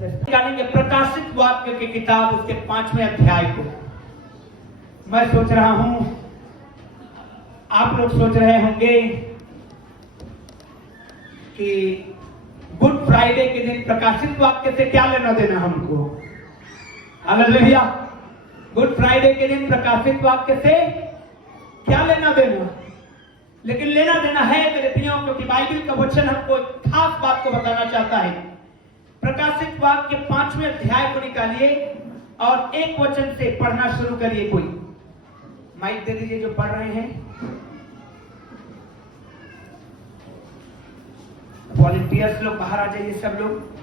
निकालेंगे प्रकाशित वाक्य की किताब उसके 5वें अध्याय को। मैं सोच रहा हूं आप लोग सोच रहे होंगे कि गुड फ्राइडे के दिन प्रकाशित वाक्य से क्या लेना देना हमको। हालेलुया। गुड फ्राइडे के दिन प्रकाशित वाक्य से क्या लेना देना, लेकिन लेना देना है मेरे प्रियो, क्योंकि बाइबल का वचन हमको एक खास बात को बताना चाहता है। प्रकाशित वाक्य 5वें अध्याय को निकालिए और एक वचन से पढ़ना शुरू करिए। कोई माइक दे दीजिए जो पढ़ रहे हैं। वॉलंटियर्स लोग बाहर आ जाइए, सब लोग।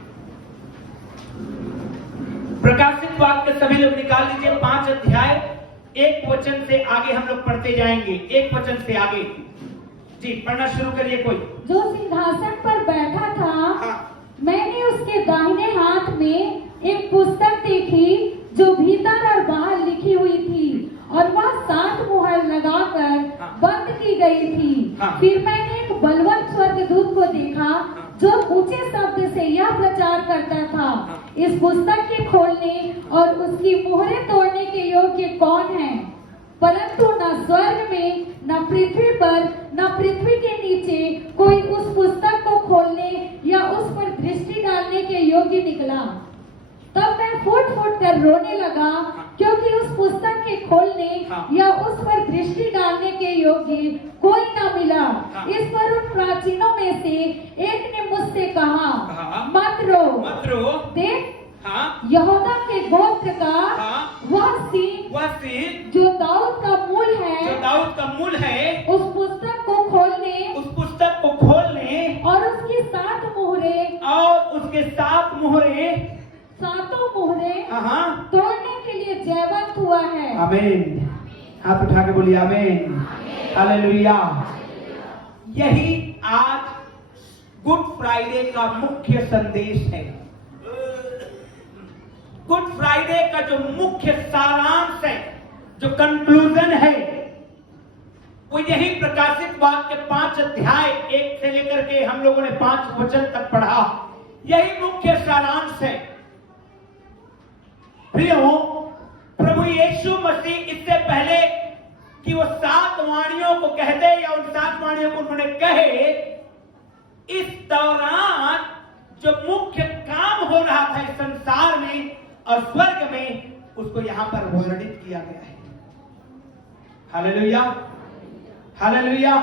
प्रकाशित वाक्य सभी लोग निकाल लीजिए। 5 अध्याय एक वचन से आगे हम लोग पढ़ते जाएंगे, एक वचन से आगे। जी पढ़ना शुरू करिए कोई। जो सिंहासन पर बैठा था, मैंने उसके दाहिने हाथ में एक पुस्तक देखी जो भीतर और बाहर लिखी हुई थी और वह 7 मुहर लगाकर बंद की गई थी। फिर मैंने एक बलवंत स्वर्गदूत को देखा जो ऊंचे शब्द से यह प्रचार करता था, इस पुस्तक के खोलने और उसकी मुहरें तोड़ने के योग्य कौन है? परंतु न स्वर्ग में, न पृथ्वी पर, न पृथ्वी के नीचे कोई उस पुस्तक को खोलने या उस पर दृष्टि डालने के योग्य निकला। तब मैं फूट फूट कर रोने लगा, क्योंकि उस पुस्तक के खोलने या उस पर दृष्टि डालने के योग्य कोई न मिला। इस पर उन प्राचीनों में से एक ने मुझसे कहा, मत रो, देख यहूदा के गोत्र का वह सींग जो दाऊद का मूल है, उस पुस्तक को खोलने और उसकी 7 मुहरें सातों मोहरें तोड़ने के लिए जयवंत हुआ है। आमीन। हाथ उठा के बोलिए आमीन। हालेलुया। यही आज गुड फ्राइडे का मुख्य संदेश है। गुड फ्राइडे का जो मुख्य सारांश है, जो कंक्लूजन है, वो यही प्रकाशित वाक्य 5 अध्याय 1 से लेकर के हम लोगों ने 5 वचन तक पढ़ा। यही मुख्य सारांश है। प्रियो, प्रभु यीशु मसीह इससे पहले कि वो 7 वाणियों को कह दे या उन 7 वाणियों को उन्होंने कहे, इस दौरान जो मुख्य काम हो रहा था इस संसार में और स्वर्ग में, उसको यहां पर वर्णित किया गया है। Hallelujah, hallelujah.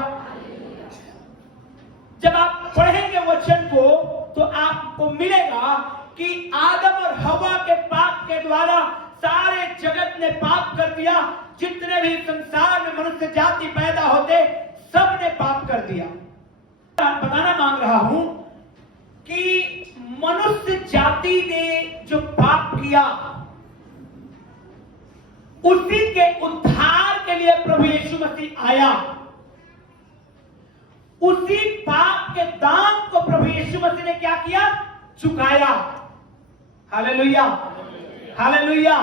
जब आप पढ़ेंगे वचन को तो आपको मिलेगा कि आदम और हवा के पाप के द्वारा सारे जगत ने पाप कर दिया। जितने भी संसार में मनुष्य जाति पैदा होते, सब ने पाप कर दिया। बताना मांग रहा हूं कि मनुष्य जाति ने जो पाप किया, उसी के उद्धार के लिए प्रभु यीशु मसीह आया। उसी पाप के दाम को प्रभु यीशु मसीह ने क्या किया? चुकाया। Hallelujah, hallelujah.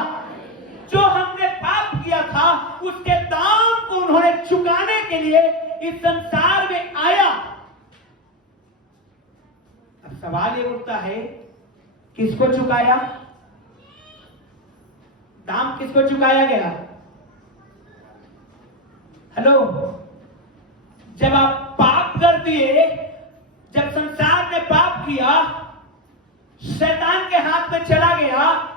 जो हमने पाप किया था, उसके दाम को उन्होंने चुकाने के लिए इस संसार में आया। अब सवाल ये उठता है, किसको चुकाया? दाम किसको चुकाया गया? हेलो, जब आप पाप कर दिए, जब संसार ने पाप किया, शैतान के हाथ में चला गया,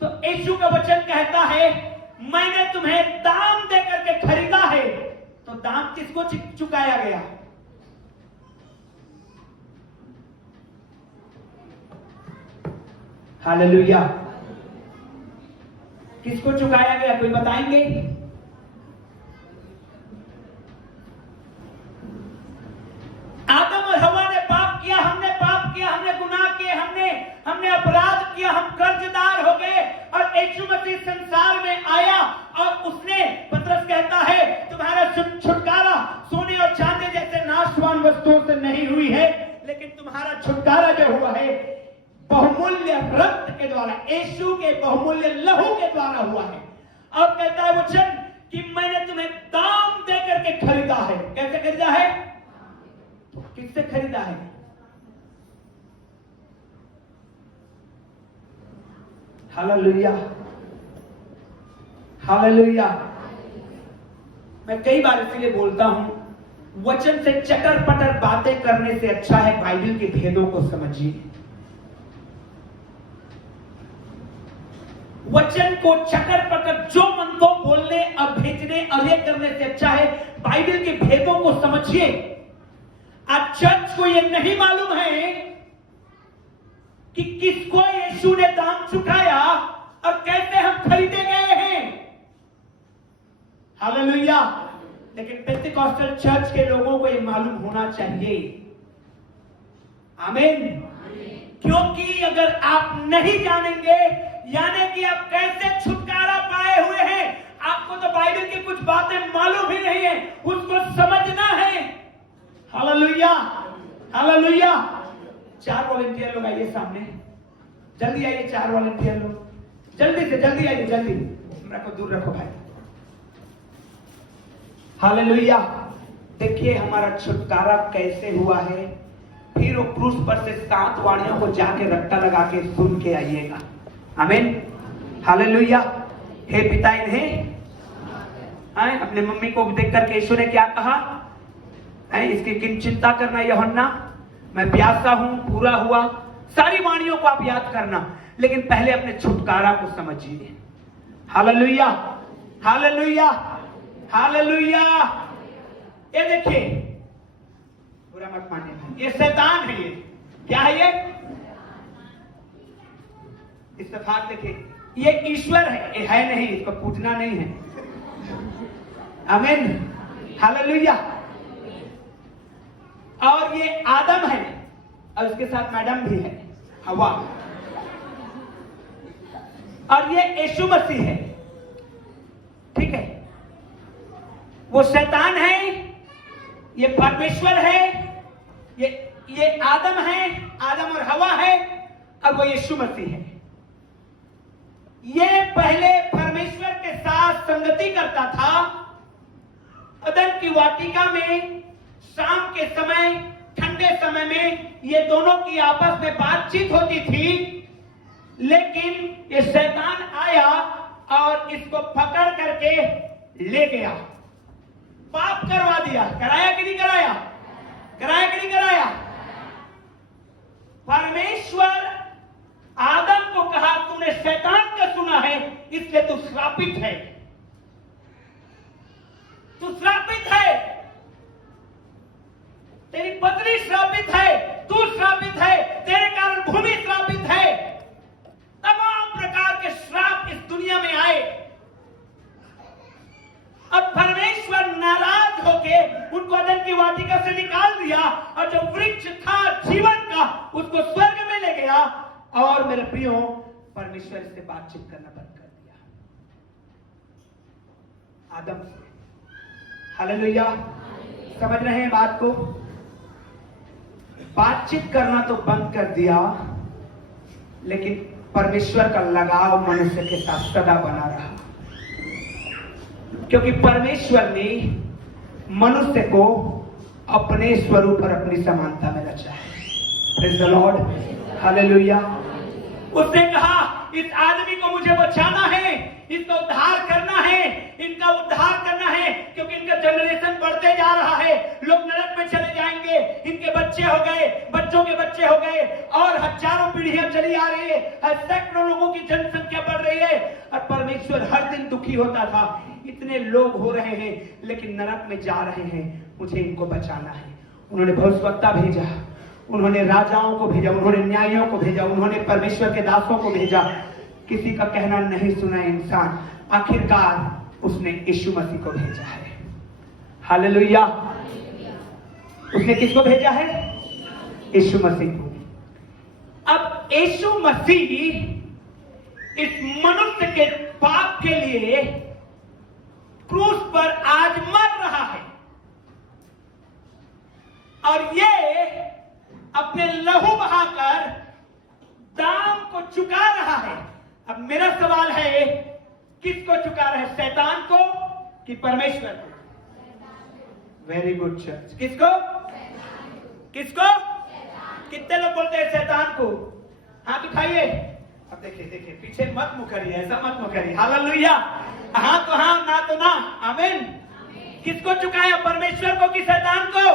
तो यीशु का वचन कहता है, मैंने तुम्हें दाम देकर के खरीदा है। तो दाम किसको चुकाया गया? हालेलुया। किसको चुकाया गया? कोई बताएंगे? आदम और हवा ने पाप किया, हमने पाप किया, हमने गुनाह किए, हमने अपराध किया, हम कर्जदार हो गए। और यीशु मसीह संसार में आया और उसने, पतरस कहता है, तुम्हारा छुटकारा सोने और चांदी जैसे नाशवान वस्तुओं से नहीं हुई है, लेकिन तुम्हारा छुटकारा जो हुआ है बहुमूल्य रक्त के द्वारा, यीशु के बहुमूल्य लहू के द्वारा हुआ है। और कहता है वचन कि मैंने तुम्हें दाम देकर के खरीदा है। कैसे खरीदा है? किससे खरीदा है? Hallelujah, hallelujah. मैं कई बार इसलिए बोलता हूं, वचन से चटर पटर बातें करने से अच्छा है बाइबल के भेदों को समझिए। वचन को चटर पटर जो मन को बोलने और भेजने और ये करने से अच्छा है बाइबल के भेदों को समझिए। आज चर्च को ये नहीं मालूम है कि किसको यीशु ने दाम चुकाया और कैसे हम खरीदे गए हैं। हालेलुया। लेकिन पेंटिकॉस्टल चर्च के लोगों को ये मालूम होना चाहिए। आमीन। क्योंकि अगर आप नहीं जानेंगे, यानी कि आप कैसे छुटकारा पाए हुए हैं, आपको तो बाइबल की कुछ बातें मालूम ही नहीं है, उसको समझना है। Hallelujah, hallelujah. 4 वॉलंटियर लोग आइए सामने, जल्दी आइए। 4 वॉलंटियर लोग, जल्दी से जल्दी आइए, जल्दी। हमरा को दूर रखो भाई। हालेलुया। देखिए हमारा छुटकारा कैसे हुआ है। फिर वो क्रूस पर से 7 वाणियों को जाके रट्टा लगा के सुन के आइएगा। आमीन, हालेलुया। हे पिता इन्हें अपने मम्मी को देख करके यीशु ने क्या कहा, इसकी किन चिंता करना यूहन्ना, मैं प्यासा हूं, पूरा हुआ। सारी वाणियों को आप याद करना, लेकिन पहले अपने छुटकारा को समझिए। Hallelujah, hallelujah, hallelujah. ये देखिए, बुरा मत मानिए, ये शैतान है। ये क्या है? ये इस्तफाक देखिए, ये ईश्वर है, ये है नहीं, इसको पूजना नहीं है। आमीन, हालेलुया। और ये आदम है और उसके साथ मैडम भी है, हवा। और ये यीशु मसीह है, ठीक है। वो शैतान है, ये परमेश्वर है, ये आदम है, आदम और हवा है, और वो यीशु मसीह है। ये पहले परमेश्वर के साथ संगति करता था। अदन की वाटिका में शाम के समय, ठंडे समय में ये दोनों की आपस में बातचीत होती थी। लेकिन ये शैतान आया और इसको पकड़ करके ले गया, पाप करवा दिया। कराया कि नहीं कराया? कराया कि नहीं कराया? परमेश्वर आदम को कहा, तूने शैतान का सुना है, इसलिए तू श्रापित है, तू श्रापित है, तेरी पत्नी श्रापित है, तू श्रापित है, तेरे कारण भूमि श्रापित है। तमाम प्रकार के श्राप इस दुनिया में आए। अब परमेश्वर नाराज होके उनको अदन की वाटिका से निकाल दिया, और जो वृक्ष था जीवन का, उसको स्वर्ग में ले गया। और मेरे प्रियो, परमेश्वर से बातचीत करना बंद कर दिया आदम से। हालेलुया, समझ रहे हैं बात को? बातचीत करना तो बंद कर दिया, लेकिन परमेश्वर का लगाव मनुष्य के साथ सदा बना रहा, क्योंकि परमेश्वर ने मनुष्य को अपने स्वरूप और अपनी समानता में रचा है। Praise the Lord, hallelujah. उसने कहा, इस आदमी को मुझे बचाना है, इसका उद्धार करना है, इनका उद्धार करना है, क्योंकि इनका जनरेशन बढ़ते जा रहा है। लोग नरक में चले जाएंगे, इनके बच्चे हो गए, बच्चों के बच्चे हो गए, और हजारों पीढ़ियां चली आ रही है, सैकड़ों लोगों की जनसंख्या बढ़ रही है। और परमेश्वर हर दिन दुखी होता था, इतने लोग हो रहे हैं लेकिन नरक में जा रहे हैं, मुझे इनको बचाना है। उन्होंने भविष्यवक्ता भेजा, उन्होंने राजाओं को भेजा, उन्होंने न्यायियों को भेजा, उन्होंने परमेश्वर के दासों को भेजा। किसी का कहना नहीं सुना इंसान, आखिरकार उसने यीशु मसीह को भेजा है। हालेलुया। उसने किसको भेजा है? यीशु मसीह को। अब यीशु मसीह इस मनुष्य के पाप के लिए क्रूस पर आज मर रहा है, और ये अपने लहू बहाकर दाम को चुका रहा है। अब मेरा सवाल है, किसको चुका रहा है? शैतान को कि परमेश्वर को? Very good church. किसको? किसको? कितने लोग बोलते हैं शैतान को? हाथ उठाइए। अब देखिए देखिए, पीछे मत मुकरिए, ऐसा मत मुकरिए। हालेलुया। हाँ तो हाँ, ना तो ना। आमीन। किसको चुकाया, परमेश्वर को कि शैतान को?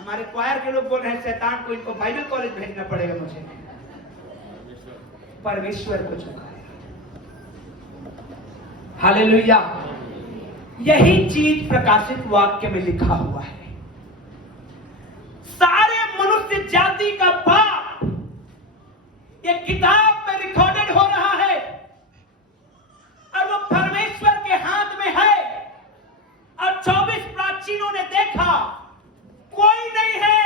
हमारे क्वायर के लोग बोल रहे हैं शैतान को, इनको बाइबल कॉलेज भेजना पड़ेगा मुझे। परमेश्वर को चुकाया। हालेलुया। यही चीज प्रकाशित वाक्य में लिखा हुआ है। सारे मनुष्य जाति का पाप ये किताब में रिकॉर्डेड हो रहा है और वो परमेश्वर के हाथ में है। और 24 प्राचीनों ने देखा कोई नहीं है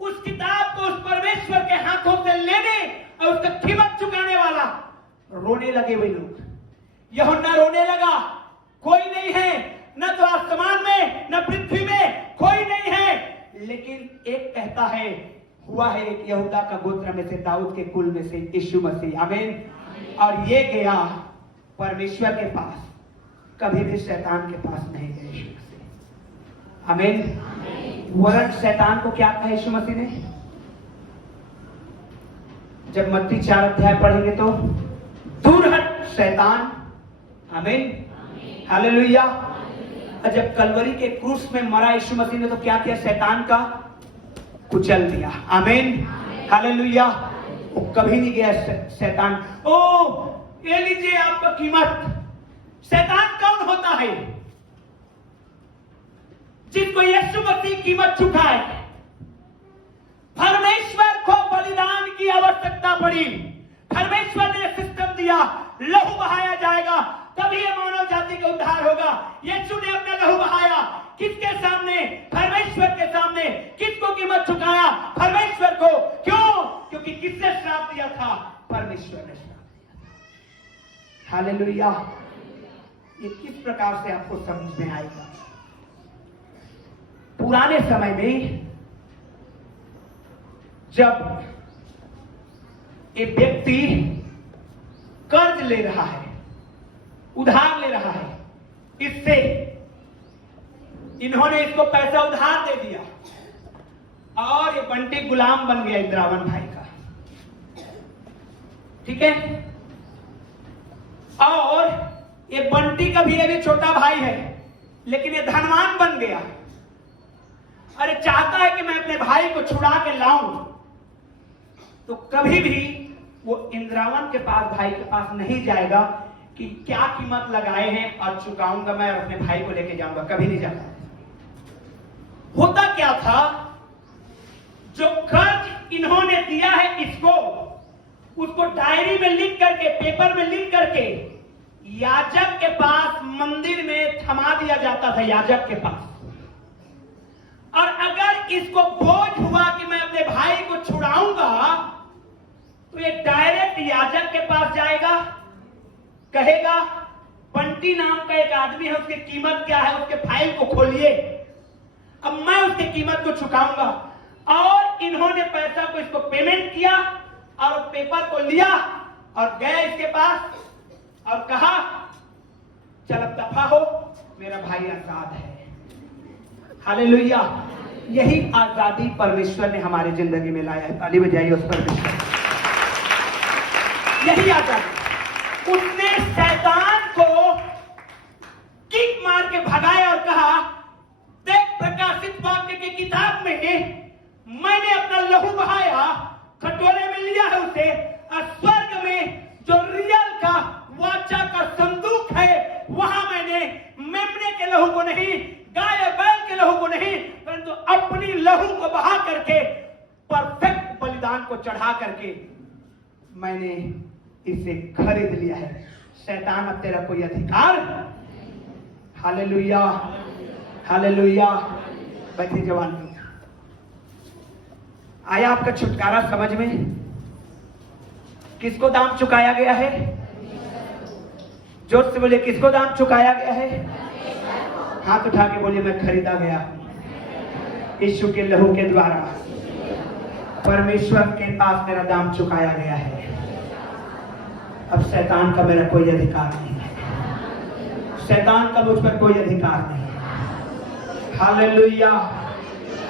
उस किताब को उस परमेश्वर के हाथों से लेने और उसका कीमत चुकाने वाला। रोने लगे वे लोग। यूहन्ना रोने लगा, कोई नहीं है, न तो आसमान में न पृथ्वी में कोई नहीं है। लेकिन एक कहता है, हुआ है एक यहूदा का गोत्र में से, दाऊद के कुल में से, यीशु मसीह। आमीन। और ये गया परमेश्वर के पास, कभी भी शैतान के पास नहीं गए यीशु मसीह। आमीन। वरन शैतान को क्या कहा यीशु मसीह ने? जब मत्ती 4 अध्याय पढ़ेंगे तो, दूर हट शैतान। आमीन। हालेलुया। और जब कलवरी के क्रूस में मरा यीशु मसीह ने तो क्या किया? शैतान का कुचल दिया। आमीन। हालेलुया। वो कभी नहीं गया शैतान। ओ ये लीजिए आपका कीमत। शैतान कौन होता है? जिसको यीशु मसीह कीमत चुकाए। परमेश्वर को बलिदान की आवश्यकता पड़ी। परमेश्वर ने सिस्टम दिया, लहू बहाया जाएगा तभी ये मानव जाति का उद्धार होगा। यीशु ने अपना लहू बहाया किसके सामने? परमेश्वर के सामने। किसको कीमत चुकाया? परमेश्वर को। क्यों? क्योंकि किसने श्राप दिया था? परमेश्वर ने श्राप दिया था। हालेलुया। ये किस प्रकार से आपको समझ में आएगा? पुराने समय में जब एक व्यक्ति कर्ज ले रहा है, उधार ले रहा है, इससे इन्होंने इसको पैसा उधार दे दिया और ये बंटी गुलाम बन गया इंद्रावन भाई का। ठीक है। और ये बंटी का भी अभी छोटा भाई है, लेकिन ये धनवान बन गया। अरे चाहता है कि मैं अपने भाई को छुड़ा के लाऊं, तो कभी भी वो इंद्रावन के पास, भाई के पास नहीं जाएगा कि क्या कीमत लगाए हैं और चुकाऊंगा मैं और अपने भाई को लेके जाऊंगा। कभी नहीं जाता। होता क्या था? जो कर्ज इन्होंने दिया है इसको, उसको डायरी में लिख करके, पेपर में लिख करके याजक के पास मंदिर में थमा दिया जाता था, याजक के पास। और अगर इसको बोझ हुआ कि मैं अपने भाई को छुड़ाऊंगा, तो ये डायरेक्ट याजक के पास जाएगा, कहेगा बंटी नाम का एक आदमी है, उसकी कीमत क्या है, उसके फाइल को खोलिए, अब मैं उसकी कीमत को चुकाऊंगा। और इन्होंने पैसा को इसको पेमेंट किया और पेपर को लिया और गए इसके पास और कहा चल अब दफा हो, मेरा भाई आजाद है। हालेलुया। यही आजादी परमेश्वर ने हमारी जिंदगी में लाया है। ताली बजाइए उस परमेश्वर। यही आजादी। उसने शैतान को किक मार के भगाया और कहा, देख प्रकाशित वाक्य की किताब में मैंने अपना लहू बहाया, कटोरे में लिया है उसे, और स्वर्ग में जो रियल का वाचा का संदूक है, वहां मैंने मेमने के लहू को नहीं, गाय बैल के लहू को नहीं, परंतु अपनी लहू को बहा करके, परफेक्ट बलिदान को चढ़ा करके मैंने इसे खरीद लिया है। शैतान अब तेरा कोई अधिकार। हालेलुया। हालेलुया। बैठे जवान, आया आपका छुटकारा समझ में? किसको दाम चुकाया गया है? जोर से बोलिए, किसको दाम चुकाया गया है? हाथ उठा के बोलिए, मैं खरीदा गया यीशु के लहू के द्वारा। परमेश्वर के पास मेरा दाम चुकाया गया है। अब शैतान का मेरा कोई अधिकार नहीं है। शैतान का मुझ पर कोई अधिकार नहीं है। हालेलुया।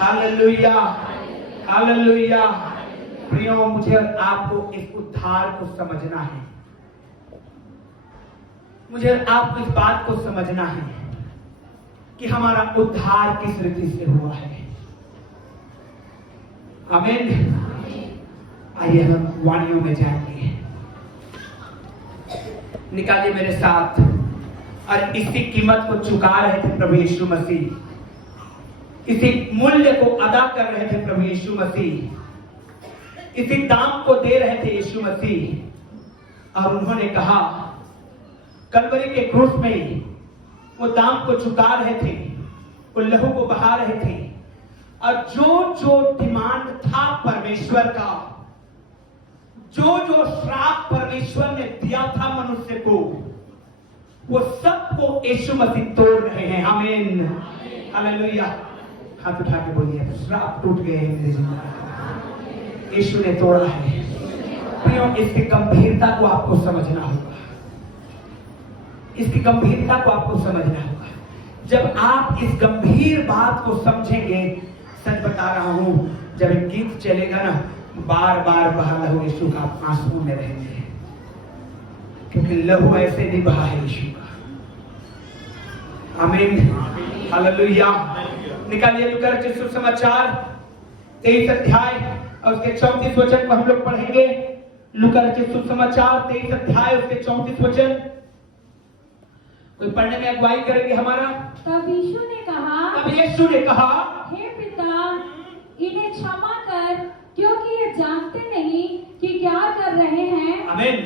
हालेलुया। हालेलुया। प्रियो, मुझे और आपको इस उद्धार को समझना है। मुझे और आपको इस बात को समझना है कि हमारा उद्धार किस रीति से हुआ है। आमीन। आइए हम वाणियों में जाएंगे। निकालिए मेरे साथ। और इसी कीमत को चुका रहे थे प्रभु यीशु मसीह, इसी मूल्य को अदा कर रहे थे प्रभु यीशु मसीह, इसी दाम को दे रहे थे यीशु मसीह। और उन्होंने कहा, कलवरी के क्रूस में वो दाम को चुका रहे थे, वो लहू को बहा रहे थे। और जो जो डिमांड था परमेश्वर का, जो जो श्राप परमेश्वर ने दिया था मनुष्य को, वो सबको यीशु मसीह तोड़ रहे हैं। आमीन, हालेलुया। हाथ उठा के बोलिए, श्राप टूट गए हैं मेरे जिंदगी, यीशु ने तोड़ा है। प्रियो, इसकी गंभीरता को आपको समझना होगा, इसकी गंभीरता को आपको समझना होगा। जब आप इस गंभीर बात को समझेंगे, सच बता रहा हूं, जब एक गीत चलेगा ना, बार बार बहा लहू यीशु का, आप आंसू में रहेंगे, क्योंकि लहू ऐसे नहीं बहा है यीशु का। आमीन, हालेलुया। निकालिए लूका रचित सुसमाचार 23 अध्याय और उसके 34 वचन को हम लोग पढ़ेंगे। लूका रचित सुसमाचार 23 अध्याय उसके 34 वचन। कोई पढ़ने में अगुवाई करेंगे हमारा? तब यीशु ने कहा, हे पिता, इन्हें क्षमा कर, क्योंकि ये जानते नहीं कि क्या कर रहे हैं। आमीन।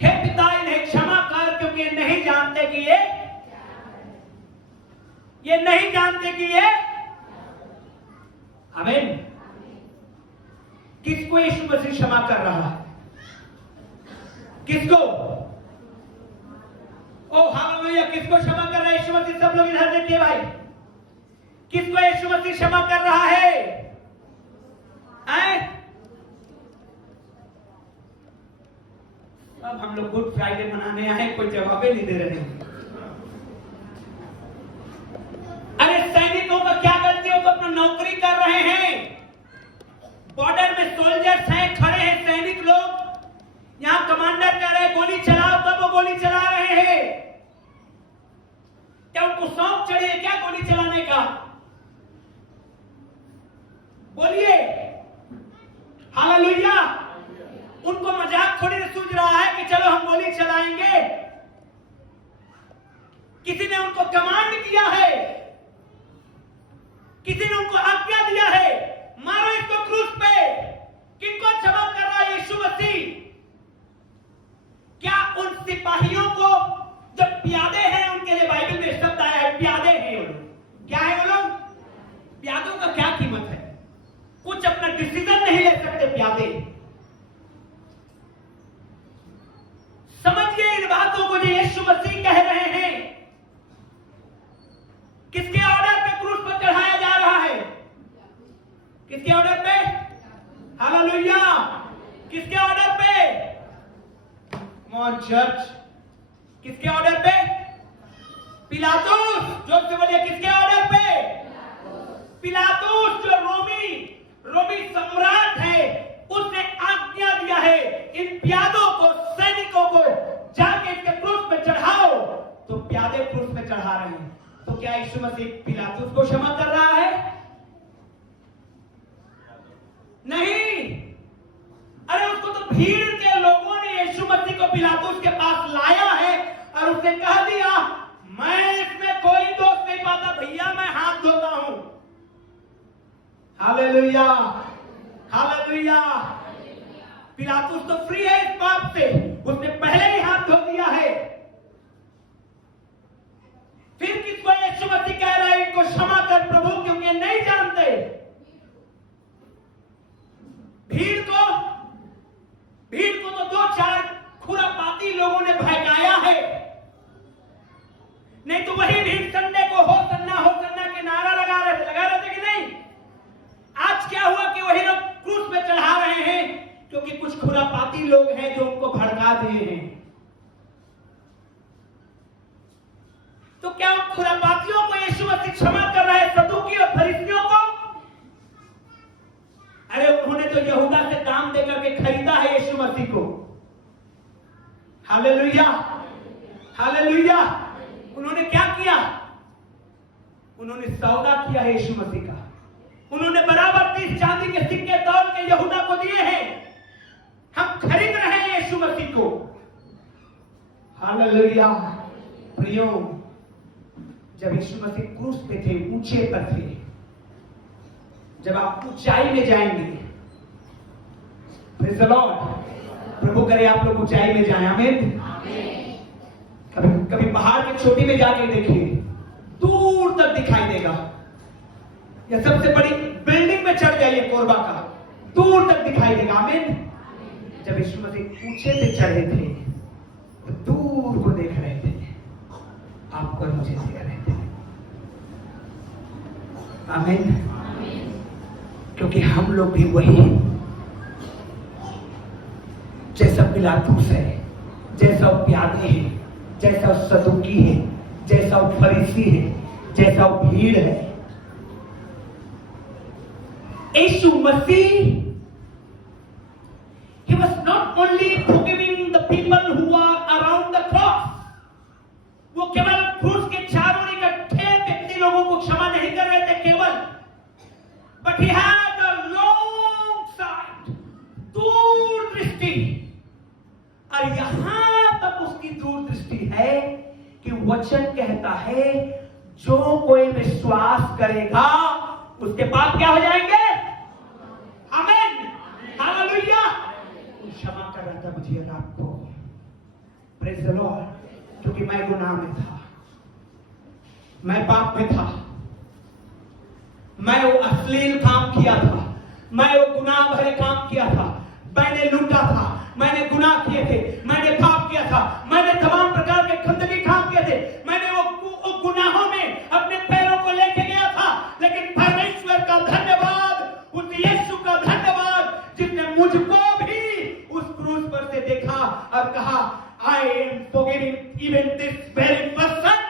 हे पिता, इन्हें क्षमा कर, क्योंकि ये नहीं जानते कि ये नहीं जानते कि ये। आमीन। किसको यीशु मसीह क्षमा कर रहा है? किसको? ओ हालेलुया। किसको क्षमा कर रहा है यीशु मसीह? सब लोग इधर देखिए भाई, किसको यीशु मसीह क्षमा कर रहा है? अब हम लोग गुड फ्राइडे मनाने आए, कोई जवाब नहीं दे रहे हैं। अरे सैनिकों का क्या गलती हो? तो अपना नौकरी कर रहे हैं, बॉर्डर में सोल्जर्स हैं, खड़े हैं सैनिक लोग, यहां कमांडर कह रहे हैं गोली चलाओ, तब वो गोली चला रहे हैं। क्या उनको शौक चढ़ी है क्या गोली चलाने का? बोलिए हालेलुया। उनको मजाक थोड़ी ना सूझ रहा है कि चलो हम गोली चलाएंगे। किसी ने उनको कमांड किया है, किसी ने उनको आज्ञा दिया है, मारो इसको क्रूस पे। किनको क्षमा कर रहा है यीशु मसीह? क्या उन सिपाहियों को, जब प्यादे हैं, उनके लिए बाइबल में शब्द आया है प्यादे हैं वो लोग। क्या है वो लोग? प्यादों का क्या कीमत है? कुछ अपना डिसीजन नहीं ले सकते प्यादे। समझिए इन बातों को जो यीशु मसीह कह रहे हैं। किसके ऑर्डर पे क्रूस पर चढ़ाया जा रहा है? किसके ऑर्डर पे? हालेलुया। किसके ऑर्डर पे? Common church. किसके ऑर्डर पे? पिलातुस। जो से बोलिए, किसके ऑर्डर पे? पिलातुस, जो रोमी सम्राट है, उसने आज्ञा दिया है इन प्यादों को, सैनिकों को, जाके इसके क्रूस पे चढ़ाओ। तो प्यादे क्रूस पे चढ़ा रहे हैं। तो क्या यीशु मसीह पिलातुस को क्षमा कर रहा है? नहीं। अरे उसको तो भीड़ के लोगों ने यीशु मसीह को पिलातुस के पास लाया है और उसने कह दिया, मैं इसमें कोई दोष नहीं पाता भैया, मैं हाथ धोता हूं। Hallelujah, hallelujah. पिलातुस तो फ्री है इस पाप से, उसने पहले ही हाथ धो दिया है। फिर किसको यीशु मसीह कह रहा है इनको क्षमा कर प्रभु, क्योंकि नहीं जानते? भीड़ को तो 2-4 खुरापाती लोगों ने बहकाया है, नहीं तो वही भीड़ संडे को हो सन्ना के नारा लगा रहे थे कि नहीं? आज क्या हुआ कि वही लोग क्रूस पे चढ़ा रहे हैं, क्योंकि कुछ खुरापाती लोग हैं जो उनको भड़का दिए हैं। तो क्या उन खुरापातियों को यीशु मसीह क्षमा कर रहा है? सदूकी और फरीसियों को? अरे उन्होंने तो यहूदा से दाम देकर के खरीदा है यीशु मसीह को। Hallelujah, hallelujah. उन्होंने क्या किया? उन्होंने सौदा किया है यीशु मसीह का। उन्होंने बराबर 30 चांदी के सिक्के तौल के यहूदा को दिए हैं। हम खरीद रहे हैं यीशु मसीह को। हालेलुया। प्रियो, जब यीशु मसीह क्रूस पे थे, ऊंचे पर थे, जब आप ऊंचाई में जाएंगे, प्रेज़ द लॉर्ड, प्रभु करे आप लोग ऊंचाई में जाएं, आमीन। कभी कभी पहाड़ की चोटी में जाके देखिए, दूर तक दिखाई देगा। या सबसे बड़ी बिल्डिंग में चढ़ जाइए कोरबा का, दूर तक दिखाई देगा, आमीन। जब यीशु मसीह ऊंचे पे चढ़े थे तो दूर को देख रहे थे, आपको मुझे देख रहे थे, आमीन। क्योंकि हम लोग भी वही हैं, जैसा पिलातुस है, जैसा प्यादे है, जैसा सदुकी है, जैसा फरीसी है, जैसा भीड़ है। यीशु मसीह, he was not only forgiving the people who are around the cross, वो केवल क्रूस के चारों इकट्ठे व्यक्ति लोगों को क्षमा नहीं कर रहे थे केवल, but he had a long sight, दूरदृष्टि। और यहां तक उसकी दूरदृष्टि है कि वचन कहता है जो कोई विश्वास करेगा उसके पाप क्या हो जाएंगे? आमीन, हालेलुया। क्षमा कर रहा था मुझे रात को, प्रेज़ द लॉर्ड, क्योंकि मैं गुनाह में था, मैं पाप में था, मैं वो अश्लील काम किया था, मैं वो गुनाह भरे काम किया था, मैंने लूटा था, मैंने गुनाह किए थे, मैंने पाप किया था, मैंने तमाम प्रकार के गंदगी काम किए थे, मैंने वो गुनाहों में अपने पैरों को लेके गया था। लेकिन परमेश्वर का धन्यवाद, उस यीशु का धन्यवाद जिसने मुझको भी उस क्रूस पर से देखा और कहा, I am forgiving even this very person,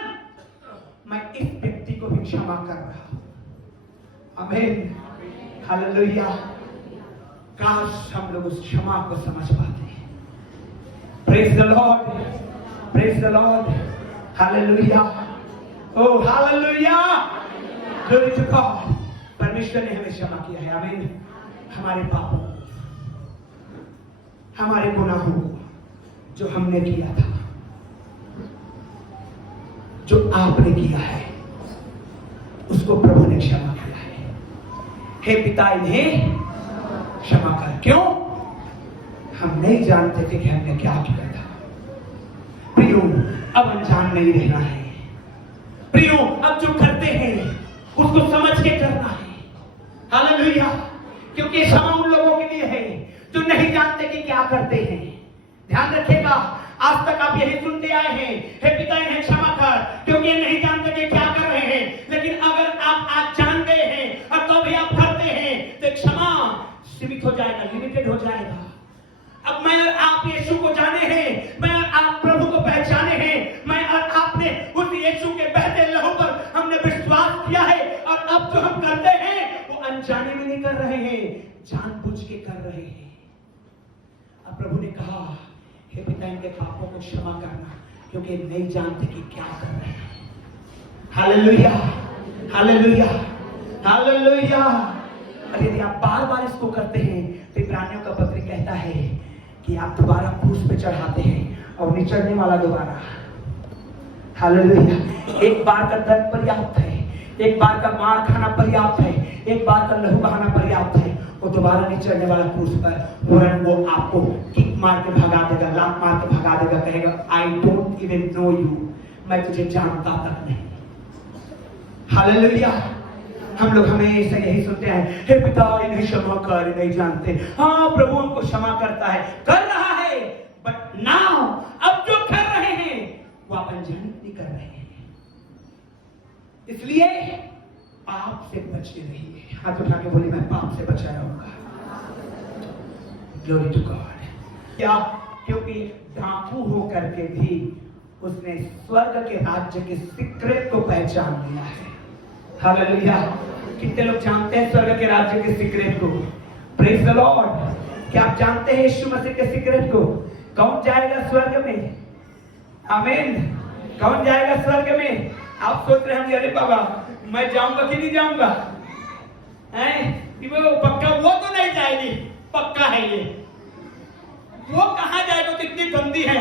मैं इस व्यक्ति को भी क्षमा कर रहा हूं, आमीन, हालेलुया। काश हम लोग उस क्षमा को समझ पाते हैं। Praise the Lord, praise the Lord, hallelujah, oh hallelujah, glory to God. परमेश्वर ने हमें क्षमा किया है, आमीन। हमारे पापों, हमारे गुनाहों जो हमने किया था, जो आपने किया है, उसको प्रभु ने क्षमा किया है। हे पिता, इन्हें क्षमा कर। क्यों? हम नहीं जानते थे कि हमने क्या किया था। प्रियो, अब अनजान नहीं रहना है। प्रियो, अब जो करते हैं उसको समझ के करना है, हालेलुया। क्योंकि क्षमा उन लोगों के लिए है जो नहीं जानते कि क्या करते हैं। ध्यान रखिएगा, आज तक आप यही सुनते आए हैं, हे पिता इन्हें क्षमा कर, क्योंकि ये नहीं जानते कि क्या कर रहे हैं। लेकिन अगर आप आज जान गए हैं और तो भी आप करते हैं तो क्षमा सीमित हो जाएगा, लिमिटेड हो जाएगा। अब मैं और आप यीशु को जाने हैं, मैं और आप प्रभु को पहचाने हैं, मैं और आपने उस यीशु के बहते लहू पर हमने विश्वास किया है, और अब जो हम करते हैं वो अनजाने में नहीं कर रहे हैं, जानबूझ के कर रहे हैं। अब प्रभु ने कहा, हे पिता इनके पापों को क्षमा करना, क्योंकि नहीं जानते कि क्या कर रहे हैं। Hallelujah, hallelujah, hallelujah. और यदि आप बार बार इसको करते हैं तो इब्रानियों का पत्र कहता है कि आप दोबारा क्रूस पे चढ़ाते हैं और निचड़ने वाला दोबारा। हालेलुया। एक बार का दर्द पर्याप्त है, एक बार का मार खाना पर्याप्त है, एक बार का लहू बहाना पर्याप्त है। वो दोबारा निचड़ने वाला क्रूस पर तुरंत वो आपको किक मार के भगा देगा, लात मार के भगा देगा, कहेगा I don't even know you, मैं तुझे जानता तक नहीं। हालेलुया। हम लोग हमेशा यही सुनते हैं, हे पिता इन्हें क्षमा कर, नहीं जानते। हाँ, प्रभु हमको क्षमा करता है, कर रहा है, बट नाउ अब जो कर रहे हैं वो आप अनजाने नहीं कर रहे हैं। इसलिए पाप से बचे रहिए। हाथ उठा के बोले, मैं पाप से बचा रहूंगा। Glory to God. क्या? क्योंकि डाकू होकर के भी उसने स्वर्ग के राज्य के सीक्रेट को पहचान लिया है। हालेलुया। कितने लोग जानते हैं स्वर्ग के राज्य के सीक्रेट को? Praise the Lord. क्या आप जानते हैं यीशु मसीह के सीक्रेट को? कौन जाएगा स्वर्ग में? आमीन। कौन जाएगा स्वर्ग में? आप सोच रहे होंगे अरे बाबा मैं जाऊंगा कि नहीं जाऊंगा, हैं? वो पक्का वो तो नहीं जाएगी, पक्का है ये। वो कहां जाएगा तो इतनी बंदी है।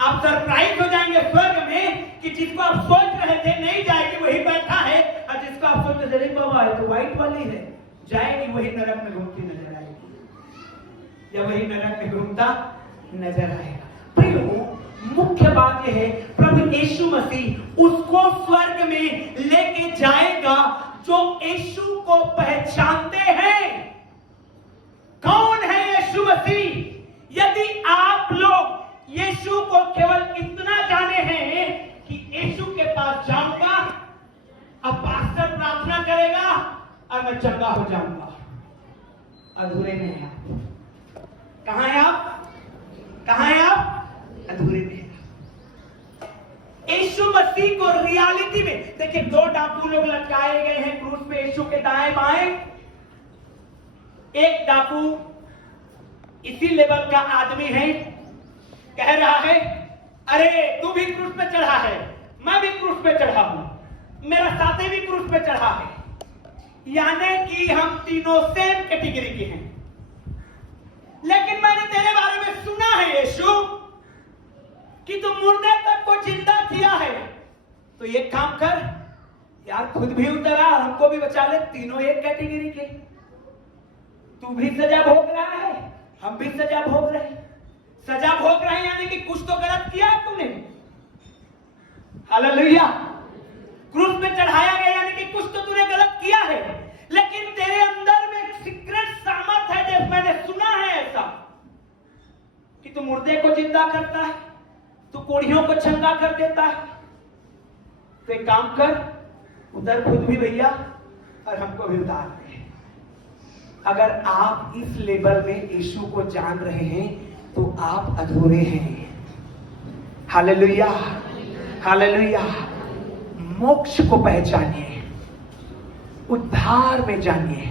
आप सरप्राइज हो जाएंगे स्वर्ग में कि जिसको आप सोच रहे थे नहीं जाएगी वही बैठा है, और जिसको आप सोच रहे थे बाबा है तो व्हाइट वाली है, जाएगी वही नरक में घूमती नजर आएगी, या वही नरक में घूमता नजर आएगा। प्रियो, मुख्य बात यह है प्रभु यीशु मसीह उसको स्वर्ग में लेके जाएगा जो यीशु को पहचानते हैं। कौन है यीशु मसीह? यदि आप लोग यीशु को केवल इतना जाने हैं कि यीशु के पास जाऊंगा, अब पास्टर प्रार्थना करेगा और मैं चंगा हो जाऊंगा, अधूरे में है आप। कहां है आप? कहां है आप? अधूरे में। यीशु मसीह को रियलिटी में देखिए, 2 डाकू लोग लटकाए गए हैं क्रूस पे यीशु के दाएं बाएं। एक डाकू इसी लेवल का आदमी है, कह रहा है अरे तू भी क्रूस पे चढ़ा है, मैं भी क्रूस पे चढ़ा हूं, मेरा साथी भी क्रूस पे चढ़ा है, यानी कि हम तीनों सेम कैटेगरी के हैं। लेकिन मैंने तेरे बारे में सुना है यीशु कि तू मुर्दे तक को जिंदा किया है, तो ये काम कर यार, खुद भी उतरा हमको भी बचा ले, तीनों एक कैटेगरी के। तू भी सजा भोग रहा है, हम भी सजा भोग रहे हैं। सजा भोग रहे हैं यानी कि कुछ तो गलत किया है तुमने। हालेलुया। क्रूस पे चढ़ाया गया यानी कि कुछ तो तूने गलत किया है, लेकिन तेरे अंदर में एक सीक्रेट सामर्थ है, जैसे मैंने सुना है ऐसा कि तू मुर्दे को जिंदा करता है, तू कोढ़ियों को चंगा कर देता है। तो एक काम कर, उधर खुद भी भैया और हमको भी उतार दे। अगर आप इस लेवल में यीशु को जान रहे हैं तो आप अधूरे हैं। Hallelujah, hallelujah. मोक्ष को पहचानिए, उद्धार में जानिए,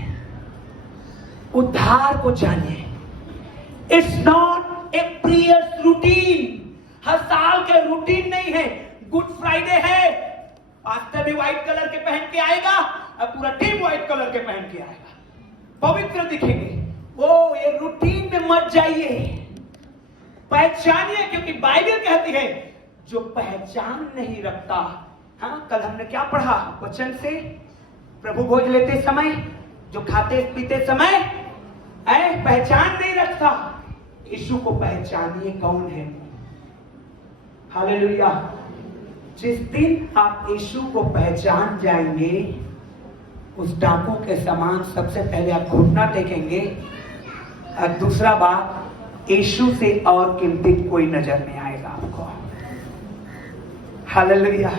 उद्धार को जानिए। इट्स नॉट ए प्रियस रूटीन, हर साल के रूटीन नहीं है। गुड फ्राइडे है, पास्टर भी व्हाइट कलर के पहन के आएगा और पूरा टीम व्हाइट कलर के पहन के आएगा, पवित्र दिखेंगे। वो ये रूटीन में मत जाइए, पहचानिए, क्योंकि बाइबल कहती है जो पहचान नहीं रखता। हाँ, कल हमने क्या पढ़ा वचन से? प्रभु भोज लेते समय, जो खाते पीते समय पहचान नहीं रखता, यीशु को पहचानिए कौन है। हालेलुया। जिस दिन आप यीशु को पहचान जाएंगे, उस डाकू के समान सबसे पहले आप घुटना टेकेंगे, और दूसरा बात, यीशु से और कीमती कोई नजर नहीं आएगा आपको। हालेलुया।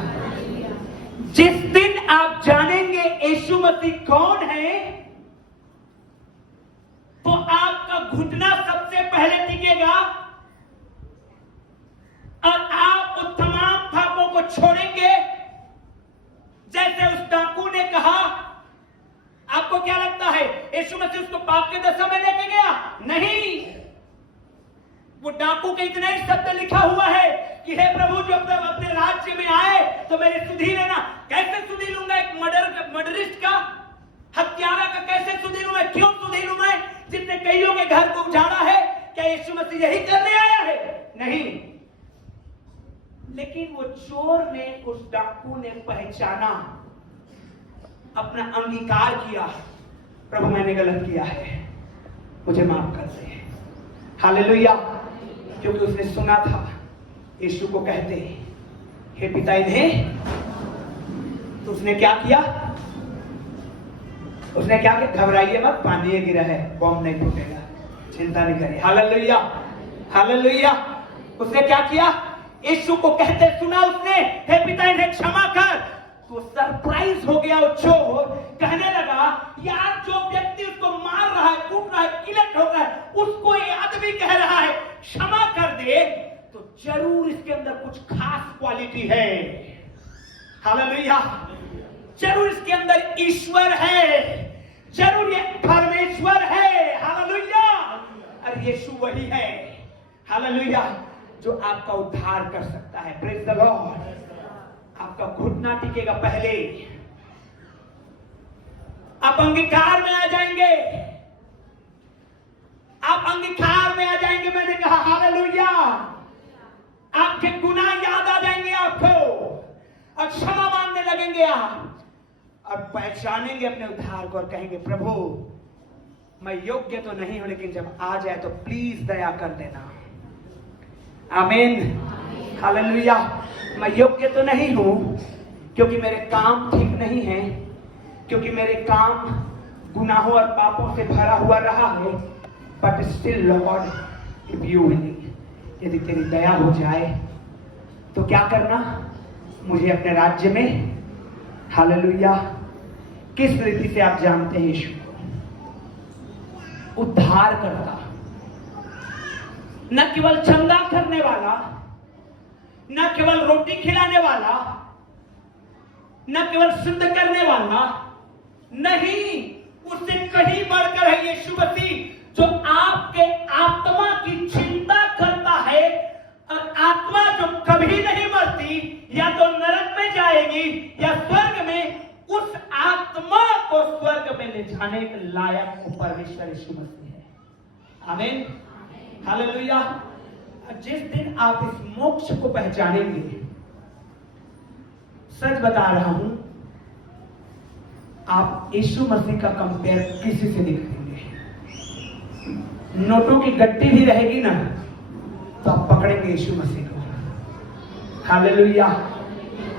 जिस दिन आप जानेंगे यीशु मसीह कौन है, तो आपका घुटना सबसे पहले टिकेगा और आप उस तमाम पापों को छोड़ेंगे। जैसे उस डाकू ने कहा, आपको क्या लगता है यीशु मसीह उसको पाप के दशा में लेके गया? नहीं। वो डाकू के इतने ही शब्द लिखा हुआ है कि हे प्रभु, जब तक अपने राज्य में आए तो मेरी सुधि लेना। कैसे सुधि लूंगा? एक मर्डरिस्ट का, हत्यारा का कैसे सुधि लूंगा? क्यों सुधि लूं मैं, जिसने कईयों के घर को उजाड़ा है? क्या यीशु मसीह यही करने आया है? नहीं। लेकिन वो चोर ने, उस डाकू ने पहचाना, अपना अंगीकार किया, प्रभु मैंने गलत किया है, मुझे माफ कर दे। हालेलुया। क्योंकि उसने सुना था यीशु को कहते हे पिता इन्हें, तो उसने क्या किया? उसने क्या किया? घबराइए मत, पानी गिरा है, बॉम्ब नहीं फूटेगा, चिंता नहीं करिए। Hallelujah, hallelujah. उसने क्या किया? यीशु को कहते सुना उसने, हे पिता इन्हें क्षमा कर। तो सरप्राइज हो गया वो चोर, कहने लगा यार, जो व्यक्ति उसको मार रहा है, कूट रहा है, किलट हो रहा है, उसको ये आदमी कह रहा है क्षमा कर दे, तो जरूर इसके अंदर कुछ खास क्वालिटी है। हालेलुया। जरूर इसके अंदर ईश्वर है, जरूर ये परमेश्वर है। हालेलुया। और यीशु वही है, हालेलुया, जो आपका उद्धार कर सकता है। Praise the Lord. आपका घुटना टिकेगा पहले, आप अंगीकार में आ जाएंगे, आप अंगीकार में आ जाएंगे। मैंने कहा हालेलुया। आपके गुनाह याद आ जाएंगे आपको, और क्षमा मांगने लगेंगे आप, और पहचानेंगे अपने उद्धार को और कहेंगे प्रभु मैं योग्य तो नहीं हूं, लेकिन जब आ जाए तो प्लीज दया कर देना। आमीन, हालेलुया। मैं योग्य तो नहीं हूं क्योंकि मेरे काम ठीक नहीं है, क्योंकि मेरे काम गुनाहों और पापों से भरा हुआ रहा है, but still Lord if you will, यदि तेरी दया हो जाए तो क्या करना, मुझे अपने राज्य में, हालेलुया। किस रीति से आप जानते हैं यीशु को उद्धार करता, न केवल चंगा करने वाला, न केवल रोटी खिलाने वाला, न केवल शुद्ध करने वाला, नहीं, उससे कहीं बढ़कर है यीशु मसीह, जो आपके आत्मा की चिंता करता है। और आत्मा जो कभी नहीं मरती, या तो नरक में जाएगी या स्वर्ग में, उस आत्मा को स्वर्ग में ले जाने के लायक वो परमेश्वर यीशु मसीह है। आमीन, हालेलुया। जिस दिन आप इस मोक्ष को पहचानेंगे, सच बता रहा हूं, आप यीशु मसीह का कंपेयर किसी से नहीं करेंगे। नोटों की गट्टी भी रहेगी ना, तो आप पकड़ेंगे यीशु मसीह को। हालेलुया।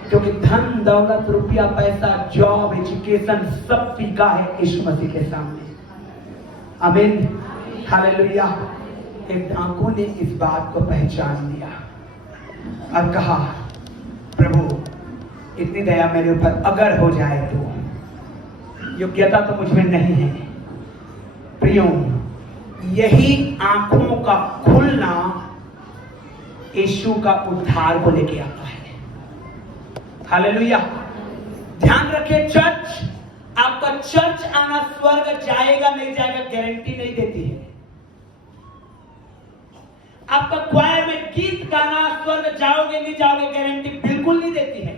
क्योंकि धन दौलत रुपया पैसा जॉब एजुकेशन सब फीका है यीशु मसीह के सामने। आमीन, हालेलुया। एक डाकू ने इस बात को पहचान लिया और कहा प्रभु इतनी दया मेरे ऊपर अगर हो जाए तो, योग्यता तो मुझ में नहीं है। प्रियो, यही आंखों का खुलना यीशु का उद्धार को लेके आता है। हालेलुया। ध्यान रखिए, चर्च, आपका चर्च आना स्वर्ग जाएगा नहीं जाएगा गारंटी नहीं देती है। आपका क्वायर में गीत गाना स्वर्ग जाओगे नहीं जाओगे गारंटी बिल्कुल नहीं देती है।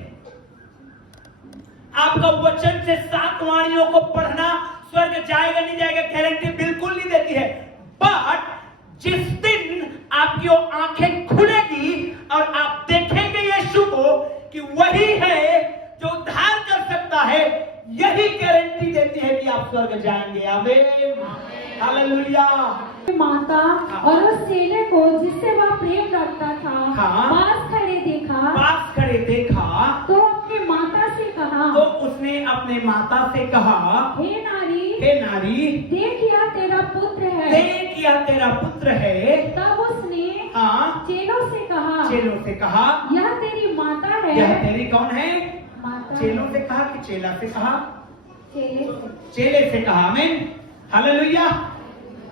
आपका वचन से 7 वाणियों को पढ़ना स्वर्ग जाएगा नहीं जाएगा गारंटी बिल्कुल नहीं देती है। बट जिस दिन आपकी आंखें खुलेगी और आप देखेंगे यीशु को कि वही है जो उद्धार कर सकता है, यही गारंटी देती है कि आप स्वर्ग जाएंगे। आमीन, हालेलुया। माता और उस चेले को जिससे वह प्रेम रखता था, हाँ, पास खड़े देखा, तो अपनी माता से कहा, तो उसने अपने माता से कहा, हे नारी, देख यह तेरा पुत्र है। देख यह तेरा पुत्र है। तब उसने हाँ, चेलों से कहा, यह तेरी माता है। यह तेरी कौन है? माता। चेलों से कहा कि चेला से कहा? चेले से कहा। आमीन, हालेलुया।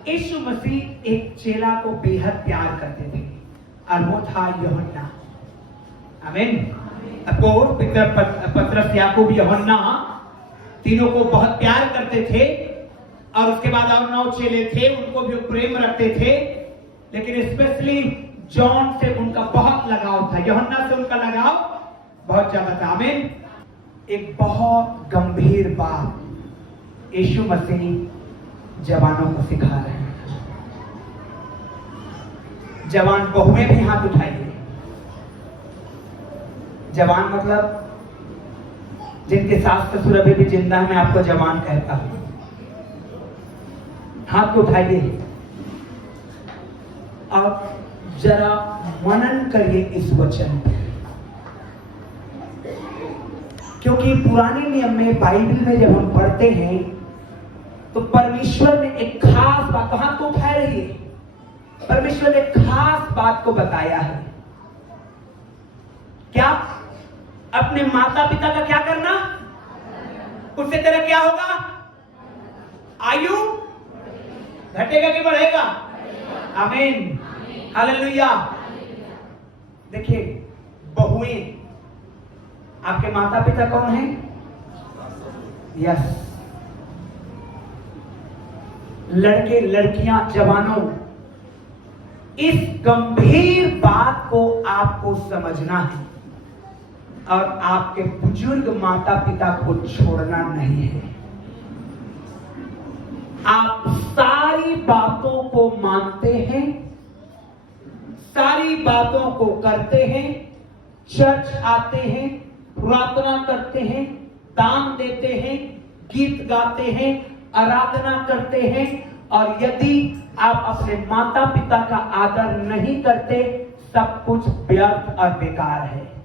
यीशु मसीह एक चेला को बेहद प्यार करते थे और वो था यूहन्ना। आमीन। पतरस, याकूब, यूहन्ना, तीनों को बहुत प्यार करते थे। और उसके बाद और 9 चेले थे, उनको भी प्रेम रखते थे, लेकिन स्पेशली जॉन से उनका बहुत लगाव था, यूहन्ना से उनका लगाव बहुत ज्यादा था। आमीन। एक बहुत गंभीर बात यीशु मसीह जवानों को सिखा रहे हैं। जवान बहुएं भी हाथ उठाइए। जवान मतलब जिनके सास ससुर अभी भी जिंदा है, मैं आपको जवान कहता हूं। हाथ को उठाइए और जरा मनन करिए इस वचन पे, क्योंकि पुराने नियम में बाइबल में जब हम पढ़ते हैं तो परमेश्वर ने एक खास बात, हाथ को उठा रही है, परमेश्वर ने एक खास बात को बताया है। क्या? अपने माता पिता का क्या करना? उससे तेरा क्या होगा? आयु घटेगा कि बढ़ेगा? आमीन, हालेलुया। देखिए, बहुएं, आपके माता पिता कौन है? यस। लड़के लड़कियां जवानों, इस गंभीर बात को आपको समझना है और आपके बुजुर्ग माता पिता को छोड़ना नहीं है। आप सारी बातों को मानते हैं, सारी बातों को करते हैं, चर्च आते हैं, प्रार्थना करते हैं, दान देते हैं, गीत गाते हैं, आराधना करते हैं, और यदि आप अपने माता पिता का आदर नहीं करते, सब कुछ व्यर्थ और बेकार है।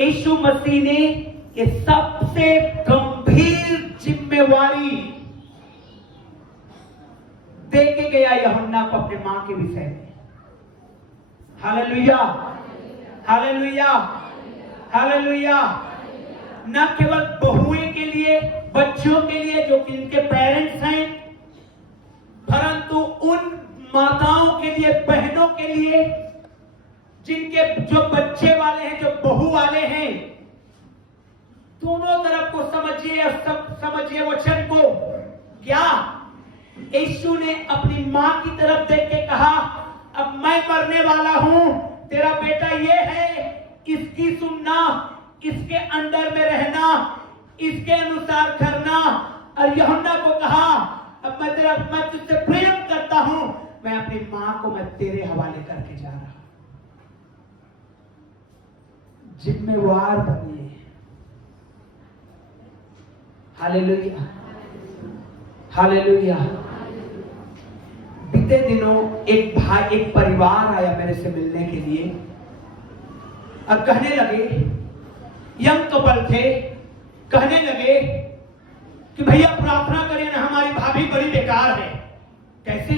यीशु मसीह ने ये सबसे गंभीर जिम्मेवारी दे के गया यूहन्ना को अपने मां के विषय में। Hallelujah, hallelujah, hallelujah. न केवल बहुएं के लिए, बच्चों के लिए जो कि इनके पेरेंट्स हैं, परंतु उन माताओं के लिए, बहनों के लिए जिनके जो बच्चे वाले हैं, जो बहू वाले हैं, दोनों तरफ को समझिए और सब समझिए वचन को। क्या यीशु ने अपनी मां की तरफ देख के कहा, अब मैं मरने वाला हूं, तेरा बेटा ये है, इसकी सुनना, इसके अंडर में रहना, इसके अनुसार करना। और यूहन्ना को कहा, अब मैं तुझसे प्रेम करता हूं, मैं अपनी मां को मैं तेरे हवाले करके जा रहा हूं। जिम्मेवार बनिए। Hallelujah, hallelujah. बीते दिनों एक परिवार आया मेरे से मिलने के लिए और कहने लगे, यंग कपल थे, कहने लगे कि भैया प्रार्थना करें ना, हमारी भाभी बड़ी बेकार है। कैसे?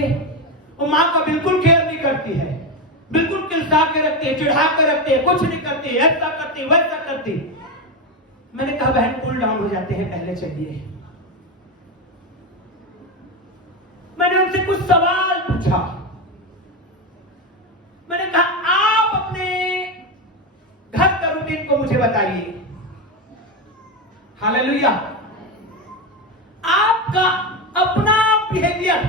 वो मां का बिल्कुल केयर नहीं करती है, बिल्कुल किलसा के रखती है, चिढ़ा के रखती है, कुछ नहीं करती, ऐसा करती, वैसा करती। मैंने कहा बहन कूल डाउन हो जाते हैं, पहले चलिए। मैंने उनसे कुछ सवाल पूछा। मैंने कहा आप अपने घर का रूटीन को मुझे बताइए। हालेलुया। आपका अपना बिहेवियर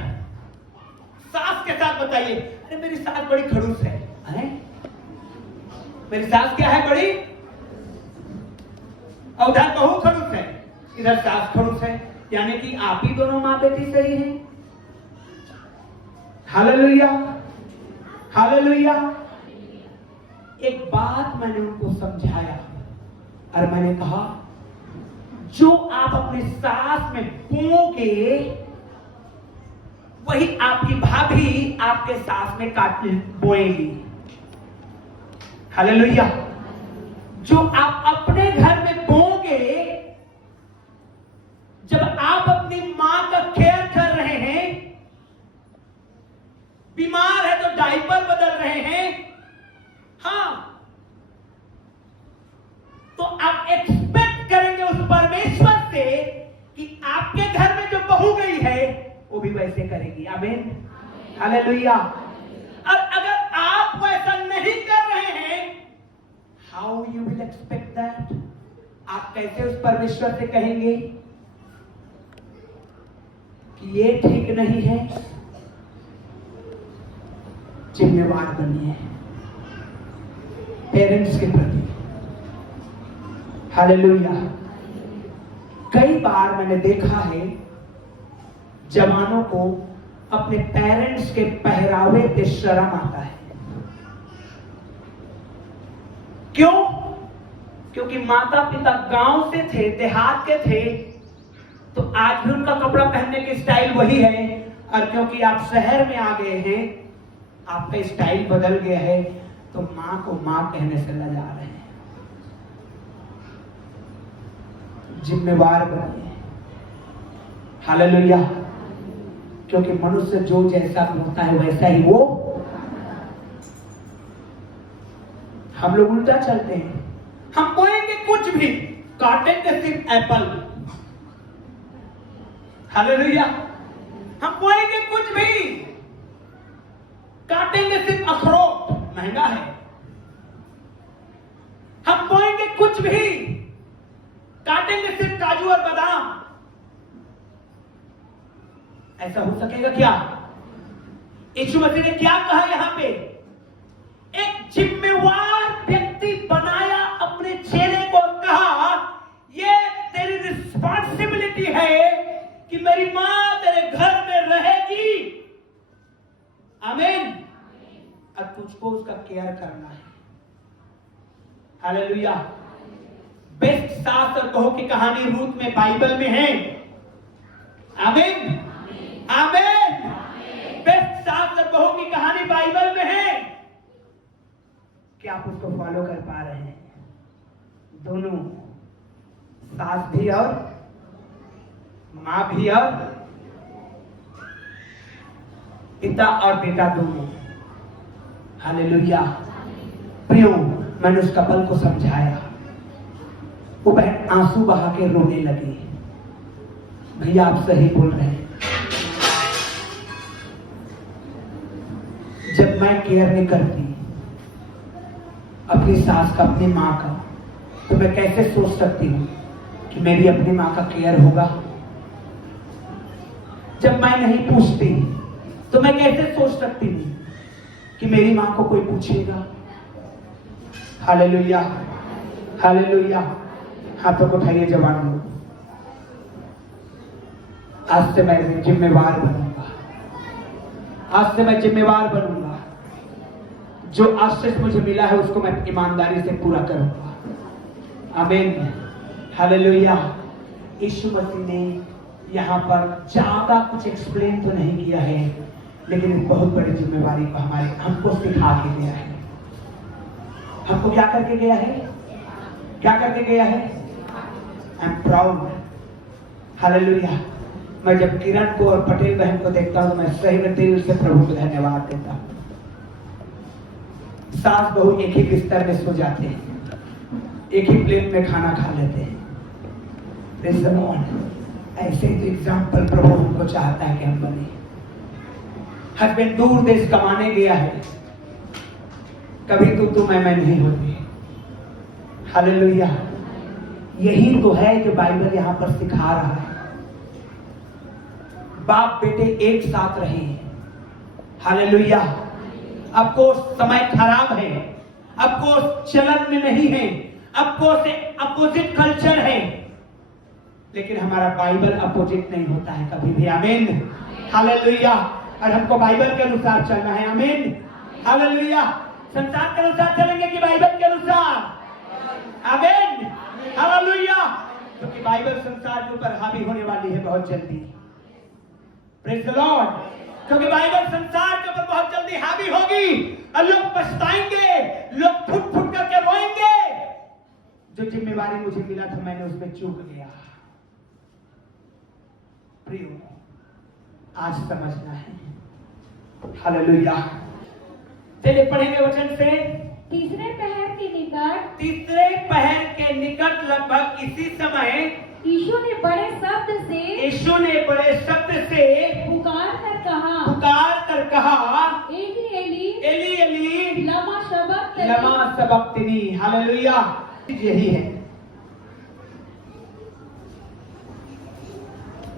सास के साथ बताइए। अरे मेरी सास बड़ी खड़ूस है। अरे मेरी सास क्या है? बड़ी। और उधर बहू खड़ूस है, इधर सास खड़ूस है, यानी कि आप ही दोनों मां बेटी सही हैं। Hallelujah, hallelujah. एक बात मैंने उनको समझाया और मैंने कहा, जो आप अपनी सास में बोओगे, वही आपकी भाभी आपके सास में काट बोएगी। हालेलुया। जो आप अपने घर में बोओगे, जब आप अपनी मां का केयर कर रहे हैं, बीमार है तो डायपर बदल रहे हैं, हां, तो आप एक्सपेक्ट करेंगे उस परमेश्वर से कि आपके घर में जो बहू गई है वो भी वैसे करेगी। आमीन, हालेलुया। और अगर आप वैसा नहीं कर रहे हैं, how you will expect that? आप कैसे उस परमेश्वर से कहेंगे कि ये ठीक नहीं है? जिम्मेवार बनिए पेरेंट्स के प्रति। हालेलुया। कई बार मैंने देखा है जवानों को अपने पेरेंट्स के पहरावे पे शर्म आता है। क्यों? क्योंकि माता पिता गांव से थे, देहात के थे, तो आज भी उनका कपड़ा पहनने की स्टाइल वही है। और क्योंकि आप शहर में आ गए हैं, आपका स्टाइल बदल गया है, तो मां को मां कहने से लजा रहे हैं। जिम्मेवार बनिए। हालेलुया। क्योंकि मनुष्य जो जैसा होता है वैसा ही वो। हम लोग उल्टा चलते हैं, हम बोएंगे कुछ भी, काटेंगे सिर्फ एप्पल। हालेलुया। हम बोएंगे कुछ भी, काटेंगे सिर्फ अखरोट, महंगा है। हम बोएंगे कुछ भी, काटेंगे सिर्फ काजू और बादाम। ऐसा हो सकेगा क्या? यीशु मसीह ने क्या कहा यहां पे? एक जिम्मेवार व्यक्ति बनाया अपने चेले को, कहा ये तेरी रिस्पॉन्सिबिलिटी है कि मेरी मां तेरे घर में रहेगी। आमीन। अब तुझको उसका केयर करना है। हालेलुया। बेस्ट सास और बहू की कहानी रूथ में बाइबल में है। आमीन आमीन। बेस्ट सास और बहू की कहानी बाइबल में है। क्या आप उसको फॉलो कर पा रहे हैं? दोनों, सास भी और मां भी और पिता और बेटा दोनों। हालेलुया। प्रियो, मैंने उस कपल को समझाया, वो बहन आंसू बहा के रोने लगी। भैया आप सही बोल रहे हैं। जब मैं केयर नहीं करती अपनी सास का, अपनी मां का, तो मैं कैसे सोच सकती हूं कि मेरी अपनी मां का केयर होगा? जब मैं नहीं पूछती तो मैं कैसे सोच सकती हूं कि मेरी मां को कोई पूछेगा? Hallelujah hallelujah. हाथों को उठाइए जवान लोग। आज से मैं जिम्मेवार बनूंगा। आज से मैं जिम्मेवार बनूंगा। जो आशीष मुझे मिला है उसको मैं ईमानदारी से पूरा करूंगा। आमीन हालेलुया। यीशु मसीह ने यहाँ पर ज्यादा कुछ एक्सप्लेन तो नहीं किया है, लेकिन एक बहुत बड़ी जिम्मेवारी को हमको सिखा के गया है। हमको क्या करके गया है? क्या करके गया है? I am proud. हालेलुया। मैं जब किरण को और पटेल बहन को देखता हूं, मैं सही में दिल से प्रभु को धन्यवाद देता हूं। सास बहू एक ही बिस्तर में सो जाते हैं, एक ही प्लेट में खाना खा लेते हैं। Praise the Lord। ऐसे तो एग्जाम्पल प्रभु हमको चाहता है कि हम बने। हस्बैंड दूर देश कमाने गया है, कभी तू मैं नहीं होती। हालेलुया। यही तो है जो बाइबल यहां पर सिखा रहा है। बाप बेटे एक साथ रहे। हालेलुया। अब को समय खराब है, अब को चलन में नहीं है, अब को से अपोजिट कल्चर है, लेकिन हमारा बाइबल अपोजिट नहीं होता है कभी भी। आमीन हालेलुया। और हमको बाइबल के अनुसार चलना है। आमीन हालेलुया। संसार के अनुसार चलेंगे कि बाइबल के अनुसार? आमीन हालेलुया। क्योंकि बाइबल संसार के ऊपर हावी होने वाली है बहुत जल्दी। Praise the Lord. क्योंकि बाइबल संसार के ऊपर बहुत जल्दी हावी होगी और लोग पछताएंगे, लोग फुट फुट करके रोएंगे। जो जिम्मेवारी मुझे मिला था मैंने उसमें चूक गया। प्रियो, आज समझना है। हालेलुया। चलिए पढ़ेंगे वचन से। तीसरे पहर के निकट, तीसरे पहर के निकट लगभग इसी समय यीशु ने बड़े शब्द से पुकार कर कहा, एली एली एली एली लमा सबक्तनी। हालेलुया। यही है।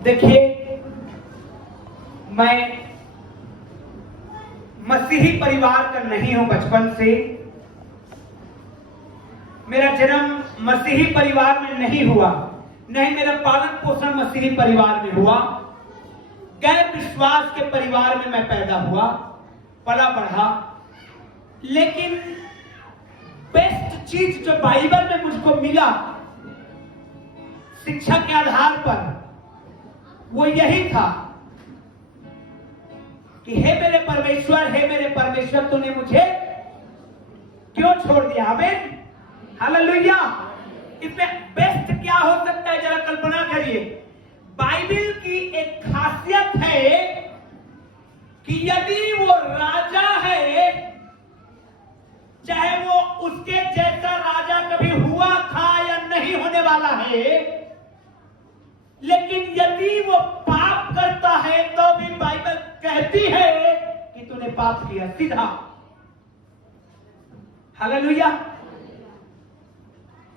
देखिए, मैं मसीही परिवार का नहीं हूं बचपन से। मेरा जन्म मसीही परिवार में नहीं हुआ, नहीं मेरा पालन पोषण मसीही परिवार में हुआ। गैर विश्वास के परिवार में मैं पैदा हुआ, पला बढ़ा। लेकिन बेस्ट चीज जो बाइबल में मुझको मिला शिक्षा के आधार पर, वो यही था कि हे मेरे परमेश्वर, तूने मुझे क्यों छोड़ दिया? आमीन हालेलुया। इसमें बेस्ट क्या हो सकता है? जरा कल्पना करिए। बाइबल की एक खासियत है कि यदि वो राजा है, चाहे वो उसके जैसा राजा कभी हुआ था या नहीं होने वाला है, लेकिन यदि वो पाप करता है तो भी बाइबल कहती है कि तूने पाप किया। सीधा। Hallelujah.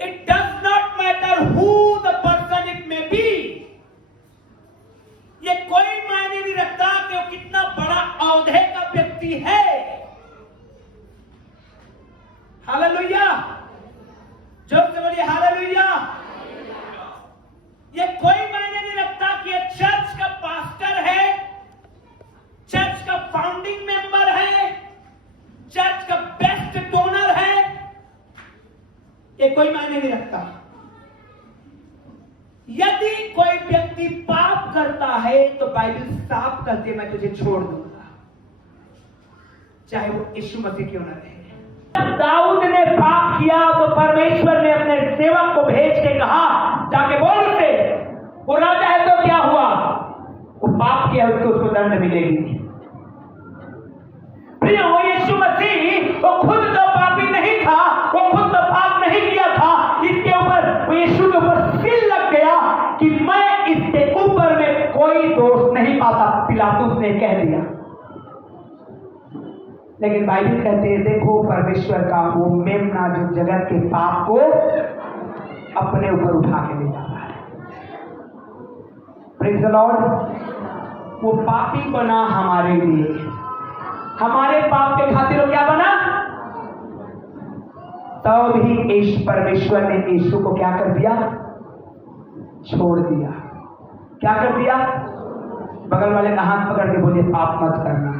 It does not matter who the person it may be. ये ये कोई मायने नहीं रखता कि वो कितना बड़ा औहदे का व्यक्ति है। हालेलुया, जोर से बोलिए हालेलुया। ये कोई मायने नहीं रखता कि ये चर्च का पास्टर है, चर्च का फाउंडिंग मेंबर है, चर्च का बेस्ट डोनर है, ये कोई मायने नहीं रखता। यदि कोई व्यक्ति पाप करता है तो बाइबल साफ कहती है मैं तुझे छोड़ दूंगा, चाहे वो यीशु मसीह क्यों न रहे। दाऊद ने पाप किया तो परमेश्वर ने अपने सेवक को भेज के कहा जाके बोल उसे, वो राजा है तो क्या हुआ, वो पाप किया उसको दंड मिलेगी। प्रिय वो यीशु मसीह वो खुद तो पापी नहीं था, वो खुद तो पाप नहीं किया था, इसके ऊपर वो यीशु के ऊपर सील लग गया कि मैं इसके ऊपर में कोई दोष नहीं पाता, पिलातुस ने कह दिया। लेकिन बाइबल कहते हैं देखो परमेश्वर का वो मेमना जो जगत के पाप को अपने ऊपर उठा के ले जाता है। Praise the Lord. वो पापी बना हमारे लिए, हमारे पाप के खातिर वो क्या बना, तब ही परमेश्वर ने यीशु को क्या कर दिया, छोड़ दिया। क्या कर दिया? बगल वाले का हाथ पकड़ के बोलिए पाप मत करना,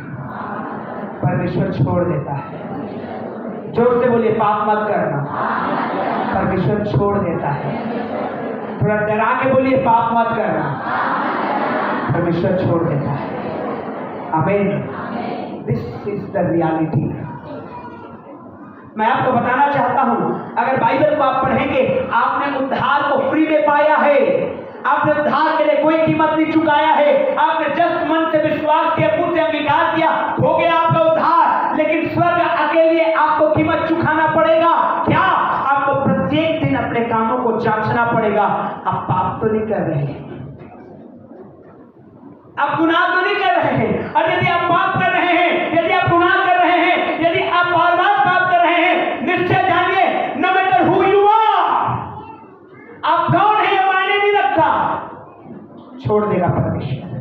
परमेश्वर छोड़ देता है। जोर से बोलिए पाप मत करना, परमेश्वर छोड़ देता है। थोड़ा डरा के बोलिए पाप मत करना, परमेश्वर छोड़ देता है। आमीन। This is the reality. मैं आपको बताना चाहता हूं, अगर बाइबल को आप पढ़ेंगे, आपने उद्धार को फ्री में पाया है, आपने उद्धार के लिए कोई कीमत नहीं चुकाया है, आपने जस्ट मन से विश्वास किया, मुंह से अंगीकार किया, हो गया आपका उद्धार। लेकिन स्वर्ग के लिए आपको कीमत चुकाना पड़ेगा। क्या? आपको प्रत्येक दिन अपने कामों को जांचना पड़ेगा। आप पाप तो नहीं कर रहे हैं, आप गुनाह तो नहीं कर रहे हैं। और यदि आप पाप कर रहे हैं, यदि आप गुनाह कर रहे हैं, यदि आप बार बार पाप कर रहे हैं, निश्चय जानिए no matter who you are, आप कौन है ये मायने नहीं रखता, छोड़ देगा परमेश्वर।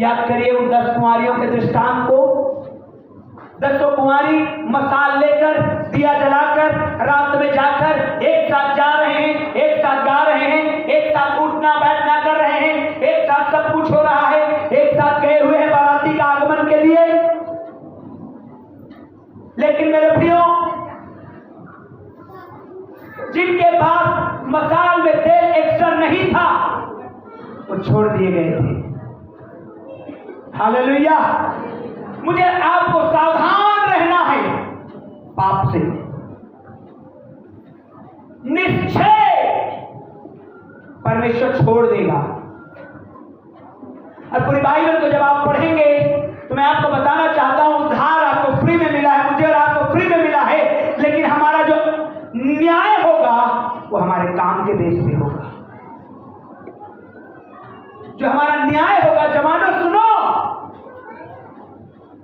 याद करिए उन 10 कुंवारियों के दृष्टांत को। 10 कुंवारी मसाल लेकर, दिया जलाकर, रात में जाकर एक साथ जा रहे हैं, एक साथ गा रहे हैं, एक साथ उठना बैठना कर रहे हैं, एक साथ सब कुछ हो रहा है, एक साथ गए हुए हैं बाराती का आगमन के लिए। लेकिन मेरे प्रियो, जिनके पास मसाल में तेल एक्स्ट्रा नहीं था वो छोड़ दिए गए थे। हालेलुया। मुझे आपको सावधान रहना है पाप से। निश्चय परमेश्वर छोड़ देगा। और पूरी बाइबल को जब आप पढ़ेंगे तो मैं आपको बताना चाहता हूं, उद्धार आपको फ्री में मिला है, मुझे और आपको फ्री में मिला है। लेकिन हमारा जो न्याय होगा वो हमारे काम के बेस पे होगा। जो हमारा न्याय होगा, जवानों सुनो,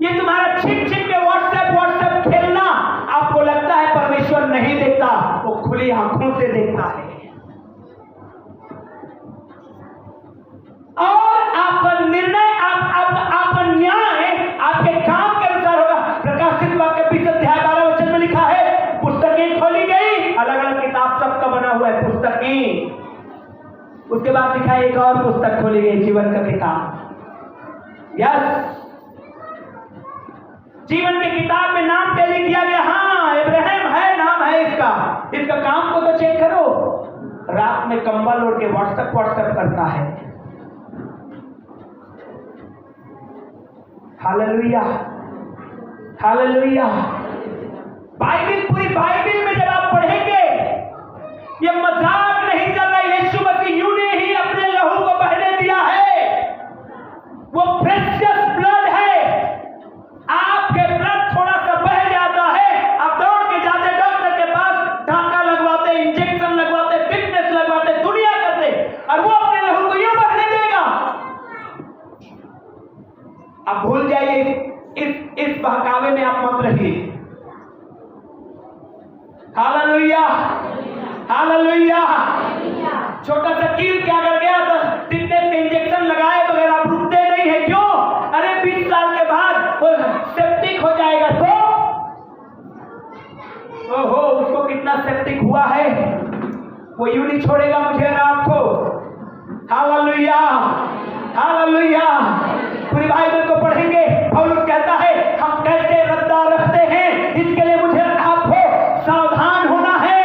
ये तुम्हारा छिप छिप के व्हाट्सएप खेलना आपको लगता है परमेश्वर नहीं देखता, वो खुली आंखों से देखता है। और आपका निर्णय, आपका न्याय आपके काम के अनुसार होगा। प्रकाशित वाक्य 20 अध्याय 12 वचन में लिखा है, पुस्तकें खोली गई, अलग अलग किताब सबका बना हुआ है, पुस्तकें। उसके बाद लिखा है एक और पुस्तक खोली गई, जीवन का किताब। यस, जीवन की किताब में नाम पे लिख दिया गया, हाँ इब्राहिम है, नाम है इसका काम को तो चेक करो। रात में कंबल ओढ़ के व्हाट्सएप करता है। Hallelujah, hallelujah. बाइबल, पूरी बाइबल में जब आप पढ़ेंगे, ये मजाक नहीं चल रहा। यीशु मसीह यूं ने ही अपने लहू को बहने दिया है, वो प्रेशियस ब्लड है। आपके ब्लड थोड़ा सा बह जाता है, आप दौड़ के जाते डॉक्टर के पास, टांका लगवाते, इंजेक्शन लगवाते, फिटनेस लगवाते, दुनिया करते, और वो अपने लहू को यूं बहने देगा। आप भूल जाइए, इस बहकावे में आप मत रहिए। Hallelujah, hallelujah. छोटा सा कील क्या कर गया, 10 फिटनेस सेप्टिक हो जाएगा तो ओहो, उसको कितना सेप्टिक हुआ है, वो यूं नहीं छोड़ेगा मुझे और आपको। Hallelujah, hallelujah. पूरी बाइबल को पढ़ेंगे, पौलुस कहता है हम कैसे रद्दार रखते हैं, इसके लिए मुझे आपको सावधान होना है,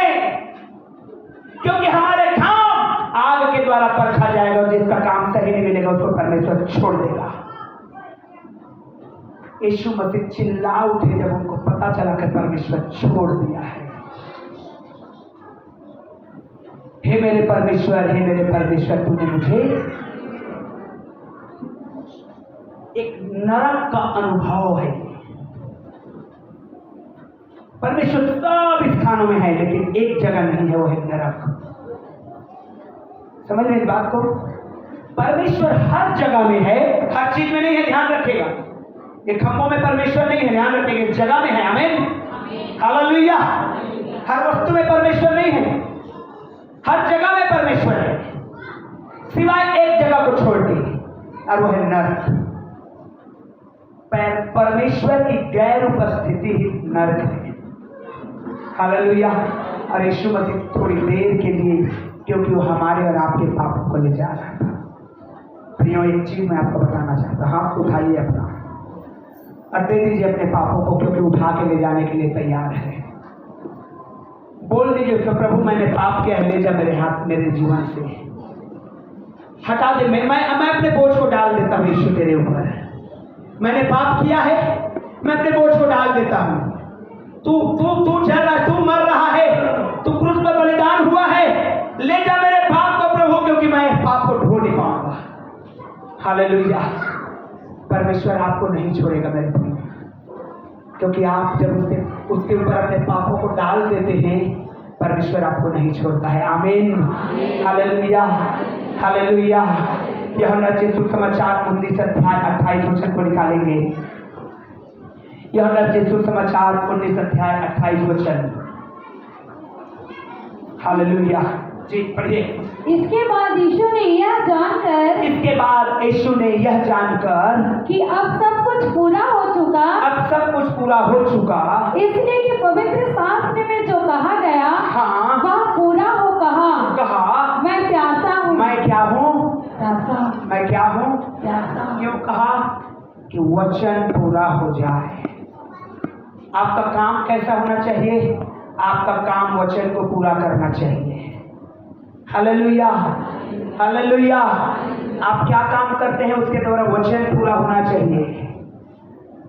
क्योंकि हमारे काम आग के द्वारा परखा जाएगा और जिसका काम सही नहीं मिलेगा उसको परमेश्वर छोड़ देगा। यीशु मसीह चिल्ला उठे जब उनको पता चला कि परमेश्वर छोड़ दिया है। हे मेरे परमेश्वर, हे मेरे परमेश्वर, तूने मुझे एक नरक का अनुभव है। परमेश्वर सब स्थानों में है लेकिन एक जगह नहीं है, वो है नरक। समझ रहे इस बात को? परमेश्वर हर जगह में है, हर चीज में नहीं है, ध्यान रखिएगा। ये खंभों में परमेश्वर नहीं है, ध्यान रखिएगा, जगह में है। आमीन, हालेलुया। हर वस्तु में परमेश्वर नहीं है, हर जगह में परमेश्वर है, सिवाय एक जगह को छोड़ के, और वो है नरक। परमेश्वर की गैर उपस्थिति ही नरक है। हालेलुया। और यीशु मसीह थोड़ी देर के लिए, क्योंकि वो हमारे और आपके पापों को ले जा रहा था। प्रियो, एक चीज मैं आपको बताना चाहता हूं, हाथ उठाइए अपना और दे दीजिए अपने पापों को, क्योंकि उठा के ले जाने के लिए तैयार है। बोल दीजिए उसको, प्रभु मैंने पाप किया है, ले जा मेरे हाथ, मेरे जीवन से हटा दे। मैं अपने बोझ को डाल देता हूँ यीशु तेरे ऊपर। मैंने पाप किया है, मैं अपने बोझ को डाल देता हूँ। तू चल रहा, तू मर रहा है, तू क्रूस पर बलिदान हुआ है, ले जा मेरे पाप को प्रभु, क्योंकि मैं इस पाप को ढो नहीं पाऊंगा। हालेलुया। परमेश्वर आपको नहीं छोड़ेगा मेरे भाई, क्योंकि आप जब उसके ऊपर अपने पापों को डाल देते हैं, परमेश्वर आपको नहीं छोड़ता है। आमीन, हालेलुया, हालेलुया। यूहन्ना रचित सुसमाचार 19 अध्याय 28 वचन को निकालेंगे। यूहन्ना रचित सुसमाचार 19 अध्याय 28 वचन। हालेलुया जी, पढ़िए। इसके बाद यीशु ने यह जानकर कि अब सब कुछ पूरा हो चुका, इसलिए कि पवित्र शास्त्र में जो कहा गया, हाँ, वह पूरा हो कहा, मैं प्यासा हूँ। मैं क्या हूँ? प्यासा। मैं क्या हूँ? प्यासा। क्यों कहा? कि वचन पूरा हो जाए। आपका काम कैसा होना चाहिए? आपका काम वचन को पूरा करना चाहिए। Hallelujah, hallelujah. आप क्या काम करते हैं उसके द्वारा वचन पूरा होना चाहिए।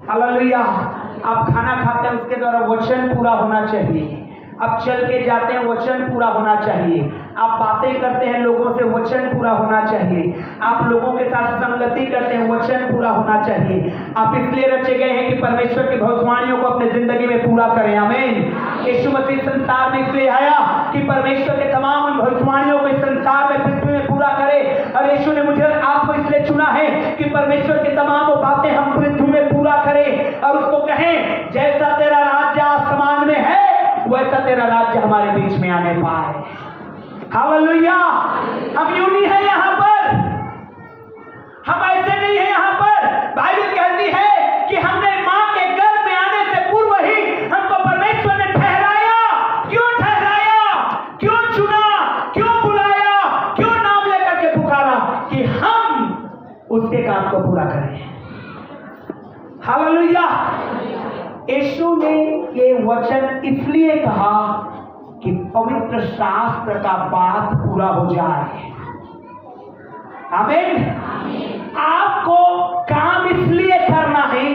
हालेलुया। आप खाना खाते हैं उसके द्वारा वचन पूरा होना चाहिए। आप चल के जाते हैं, वचन पूरा होना चाहिए। आप बातें करते हैं लोगों से, वचन पूरा होना चाहिए। आप लोगों के साथ संगति करते हैं, वचन पूरा होना चाहिए। आप इसलिए रचे गए हैं कि परमेश्वर की भविष्यवाणियों को अपनी जिंदगी में पूरा करें। आमीन। यीशु मसीह संसार में इसलिए आया कि परमेश्वर के तमाम उन भविष्यवाणियों को इस संसार में, पृथ्वी में पूरा करे। और यीशु ने मुझे आपको इसलिए चुना है कि परमेश्वर की तमाम वो बातें हम पृथ्वी में पूरा करें और उसको कहें, जैसा तेरा राज्य आसमान में है वैसा तेरा राज्य हमारे बीच में आने पाए। हालेलुया। हम यूं नहीं है यहाँ पर, हम ऐसे नहीं है यहाँ पर। बाइबल कहती है कि हमने मां के गर्भ में आने से पूर्व ही हमको परमेश्वर ने ठहराया। क्यों ठहराया? क्यों चुना? क्यों बुलाया? क्यों नाम लेकर के पुकारा? कि हम उसके काम को पूरा करें। हालेलुया। यीशु ने ये वचन इसलिए कहा कि पवित्र शास्त्र का बात पूरा हो जाए। आमीन। आपको काम इसलिए करना है,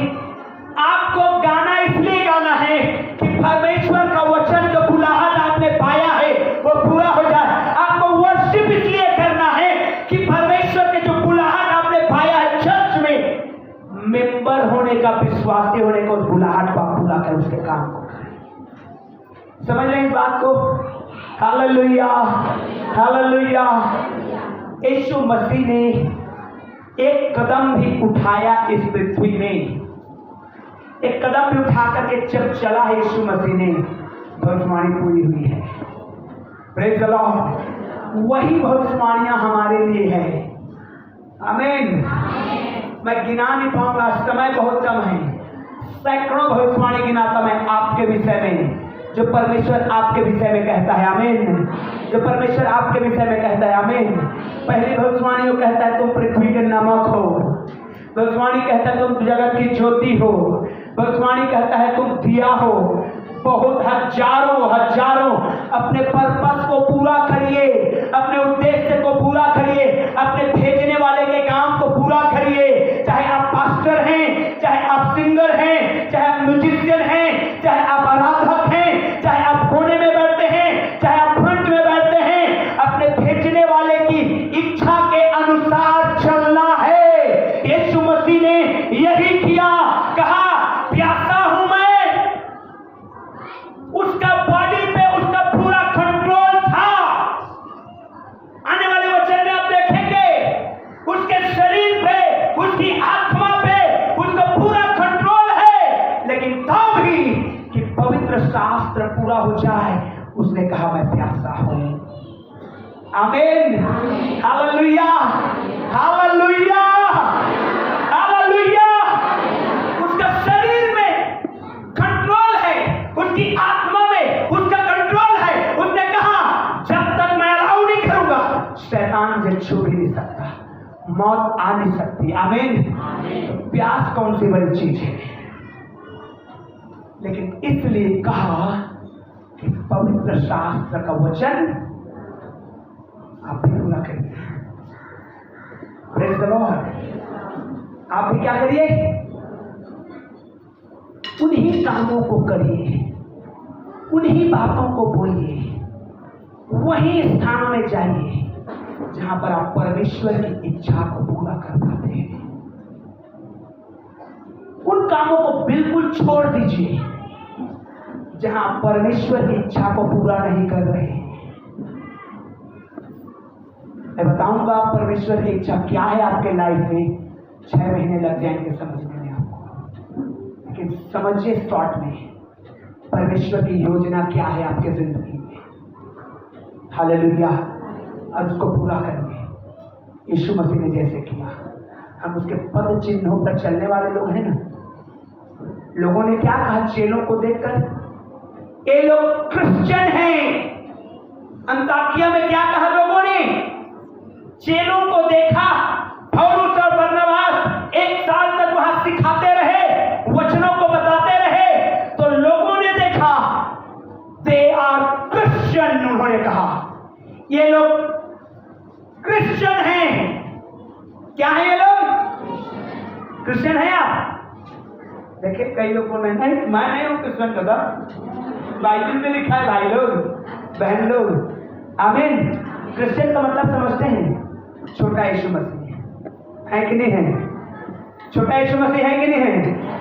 आपको गाना इसलिए गाना है कि परमेश्वर का वचन जो बुलाहट आपने पाया है वो पूरा हो जाए। आपको वर्शिप इसलिए करना है कि परमेश्वर के जो बुलाहट आपने पाया है चर्च में, मेंबर होने का, विश्वासी होने का, उस बुलाहट को आप पूरा कर उसके काम को करें। समझ रहे इस बात को? Hallelujah, hallelujah. यीशु मसीह ने एक कदम भी उठाया इस पृथ्वी में, एक कदम भी उठा करके जब चला है यीशु मसीह ने, भविष्यवाणी पूरी हुई है। Praise the Lord. वही भविष्यवाणियां हमारे लिए है। आमीन। मैं गिना नहीं पाऊंगा, समय बहुत कम है। सैकड़ों भविष्यवाणी गिनाता मैं आपके विषय में, जो परमेश्वर आपके विषय में कहता है। आमीन। जो परमेश्वर आपके विषय में कहता है। आमीन। पहली भविष्यवाणी वो कहता है तुम पृथ्वी के नमक हो। भविष्यवाणी कहता है तुम जगत की ज्योति हो। भविष्यवाणी कहता है तुम दिया हो। बहुत हजारों अपने पर्पस को पूरा करिए, अपने उद्देश्य को पूरा करिए, अपने भेजने वाले के काम को पूरा करिए। चाहे आप पास्टर हैं, चाहे आप सिंगर हैं, चाहे आप म्यूजिशियन हैं, चाहे आप आराधक हैं, चाहे आप कोने में बैठते हैं, चाहे आप फ्रंट में बैठते हैं, अपने भेजने वाले की इच्छा के अनुसार चलना है। यीशु मसीह ने यही किया। कहा प्यासा हूं मैं। उसका बॉडी पे उसका पूरा कंट्रोल था। आने वाले वचन में आप देखेंगे उसके शरीर पे, उसकी आत्मा पे उसका पूरा कंट्रोल है। लेकिन तब भी कि पवित्र शास्त्र पूरा हो जाए, उसने कहा मैं प्यासा हूं। आमीन। Hallelujah, hallelujah, hallelujah. उसका शरीर में कंट्रोल है, उसकी आत्मा में उसका कंट्रोल है। उसने कहा जब तक मैं अलाउ नहीं करूंगा, शैतान मुझे छू भी नहीं सकता, मौत आ नहीं सकती। आमीन। तो प्यास कौन सी बड़ी चीज है, लेकिन इसलिए कहा कि पवित्र शास्त्र का वचन आप भी पूरा करिए। Praise the Lord. आप भी क्या करिए? उन्हीं कामों को करिए, उन्हीं बातों को बोलिए, वही स्थान में जाइए जहां पर आप परमेश्वर की इच्छा को पूरा कर पाते हैं। उन कामों को बिल्कुल छोड़ दीजिए जहां आप परमेश्वर की इच्छा को पूरा नहीं कर रहे। मैं बताऊंगा परमेश्वर की इच्छा क्या है आपके लाइफ में। 6 महीने लग जाएंगे समझने में आपको, लेकिन समझिए शॉर्ट में परमेश्वर की योजना क्या है आपके जिंदगी में। हालेलुया। और उसको पूरा करेंगे यीशु मसीह ने जैसे किया। हम उसके पद चिन्हों पर चलने वाले लोग हैं ना। लोगों ने क्या कहा चेलों को देखकर? ये लोग क्रिश्चियन हैं। अंताकिया में क्या कहा लोगों ने? चेलों को देखा, पौलुस और बरनबास 1 साल तक वहां सिखाते रहे, वचनों को बताते रहे, तो लोगों ने देखा दे आर क्रिश्चियन। उन्होंने कहा ये लोग क्रिश्चियन हैं। क्या है ये लोग? क्रिश्चियन हैं आप? देखिए कई लोगों ने नहीं, मैं नहीं हूं क्रिश्चियन का, बाइबल में लिखा है भाई लोग, बहन लोग। आमीन। क्रिश्चियन का मतलब समझते हैं? छोटा यीशु मसीह है कि नहीं है? छोटा यीशु मसीह है कि नहीं है?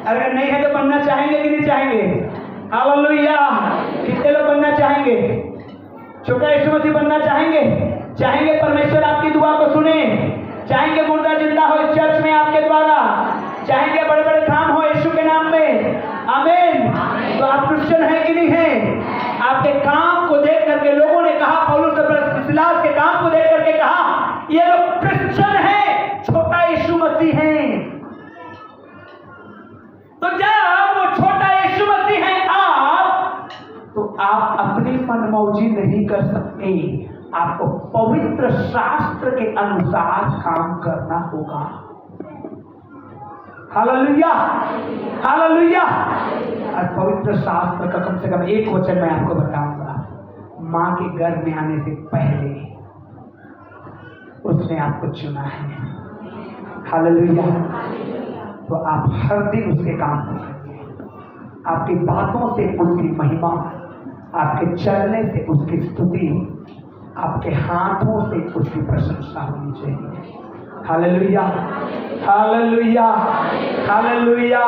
अगर नहीं है तो बनना चाहेंगे कि नहीं चाहेंगे? हालेलुया। कितने लोग बनना चाहेंगे? छोटा यीशु मसीह बनना चाहेंगे? चाहेंगे परमेश्वर आपकी दुआ को सुने? चाहेंगे मुर्दा जिंदा हो इस चर्च में आपके द्वारा? चाहेंगे बड़े बड़े काम हो यीशु के नाम में? आमीन। तो आप क्रिश्चियन है कि नहीं है? आपके काम को देख करके लोगों ने कहा, पौलुस और सिलास के काम को देख करके कहा ये लोग क्रिश्चियन हैं, छोटा यीशु मसीह हैं। तो जब वो छोटा यीशु मसीह है आप, तो आप अपनी मनमौजी नहीं कर सकते। आपको पवित्र शास्त्र के अनुसार काम करना होगा। Hallelujah, hallelujah. और पवित्र शास्त्र का कम से कम एक वचन मैं आपको बताऊंगा। मां के गर्भ में आने से पहले उसने आपको चुना है। हालेलुया। तो आप हर दिन उसके काम को करिए। आपकी बातों से उसकी महिमा, आपके चलने से उसकी स्तुति, आपके हाथों से उसकी प्रशंसा होनी चाहिए। Hallelujah, hallelujah, hallelujah.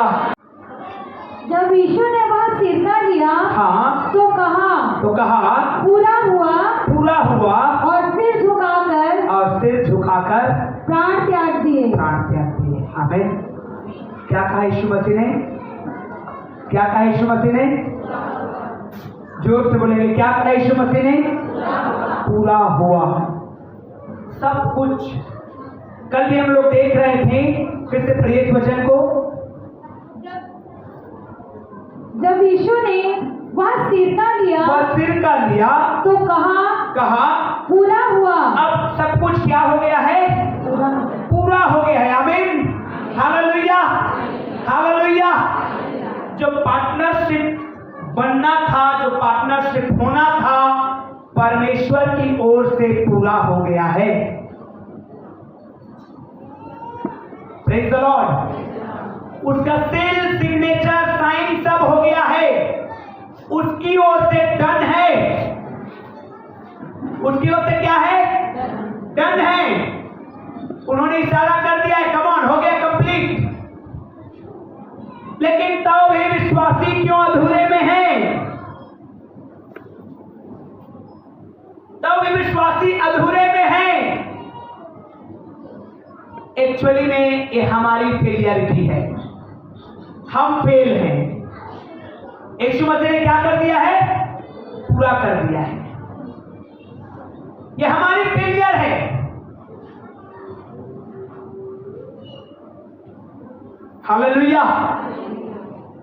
जब यीशु ने वह सिरका लिया, हाँ, तो कहा पूरा हुआ, पूरा हुआ, और सिर झुकाकर प्राण त्याग दिए। आमीन। क्या कहा यीशु मसीह ने? क्या कहा यीशु मसीह ने? जोर से बोलेंगे, क्या कहा यीशु मसीह ने? पूरा हुआ सब कुछ। कल भी हम लोग देख रहे थे, फिर से पढ़िए इस वचन को। जब यीशु ने वह सिरका लिया वह सिरका लिया तो कहा पूरा हुआ। अब सब कुछ क्या हो गया है? पूरा हो गया है। आमीन, हालेलुया, हालेलुया। जो पार्टनरशिप बनना था, जो पार्टनरशिप होना था, परमेश्वर की ओर से पूरा हो गया है। Praise the Lord. उसका सील, सिग्नेचर, साइन सब हो गया है। उसकी ओर से डन है। उसकी ओर से क्या है? डन है। उन्होंने इशारा कर दिया है, कम ऑन, हो गया कंप्लीट। लेकिन तब भी विश्वासी क्यों अधूरे में हैं? तब भी विश्वासी अधूरे में हैं। एक्चुअली में ये हमारी फेलियरिटी है। हम फेल हैं। यीशु मसीह ने क्या कर दिया है? पूरा कर दिया है। ये हमारी फेलियर है। हालेलुया।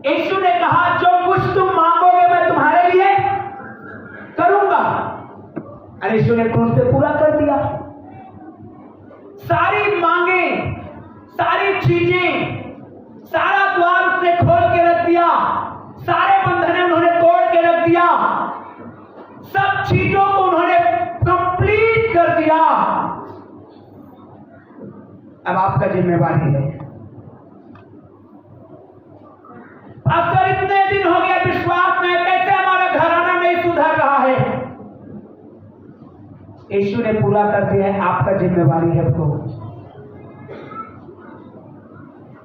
यीशु ने कहा, जो कुछ तुम मांगोगे मैं तुम्हारे लिए करूंगा। अरे यीशु ने क्रूस पे पूरा कर दिया। सारी मांगे, सारी चीजें, सारा द्वार उसने खोल के रख दिया। सारे बंधन उन्होंने तोड़ के रख दिया। सब चीजों को उन्होंने कंप्लीट कर दिया। अब आपका जिम्मेवारी है। अब तो इतने दिन हो गया विश्वास में, कैसे हमारा घराना नहीं सुधर रहा है? यीशु ने पूरा कर दिया है। आपका जिम्मेवारी है। तो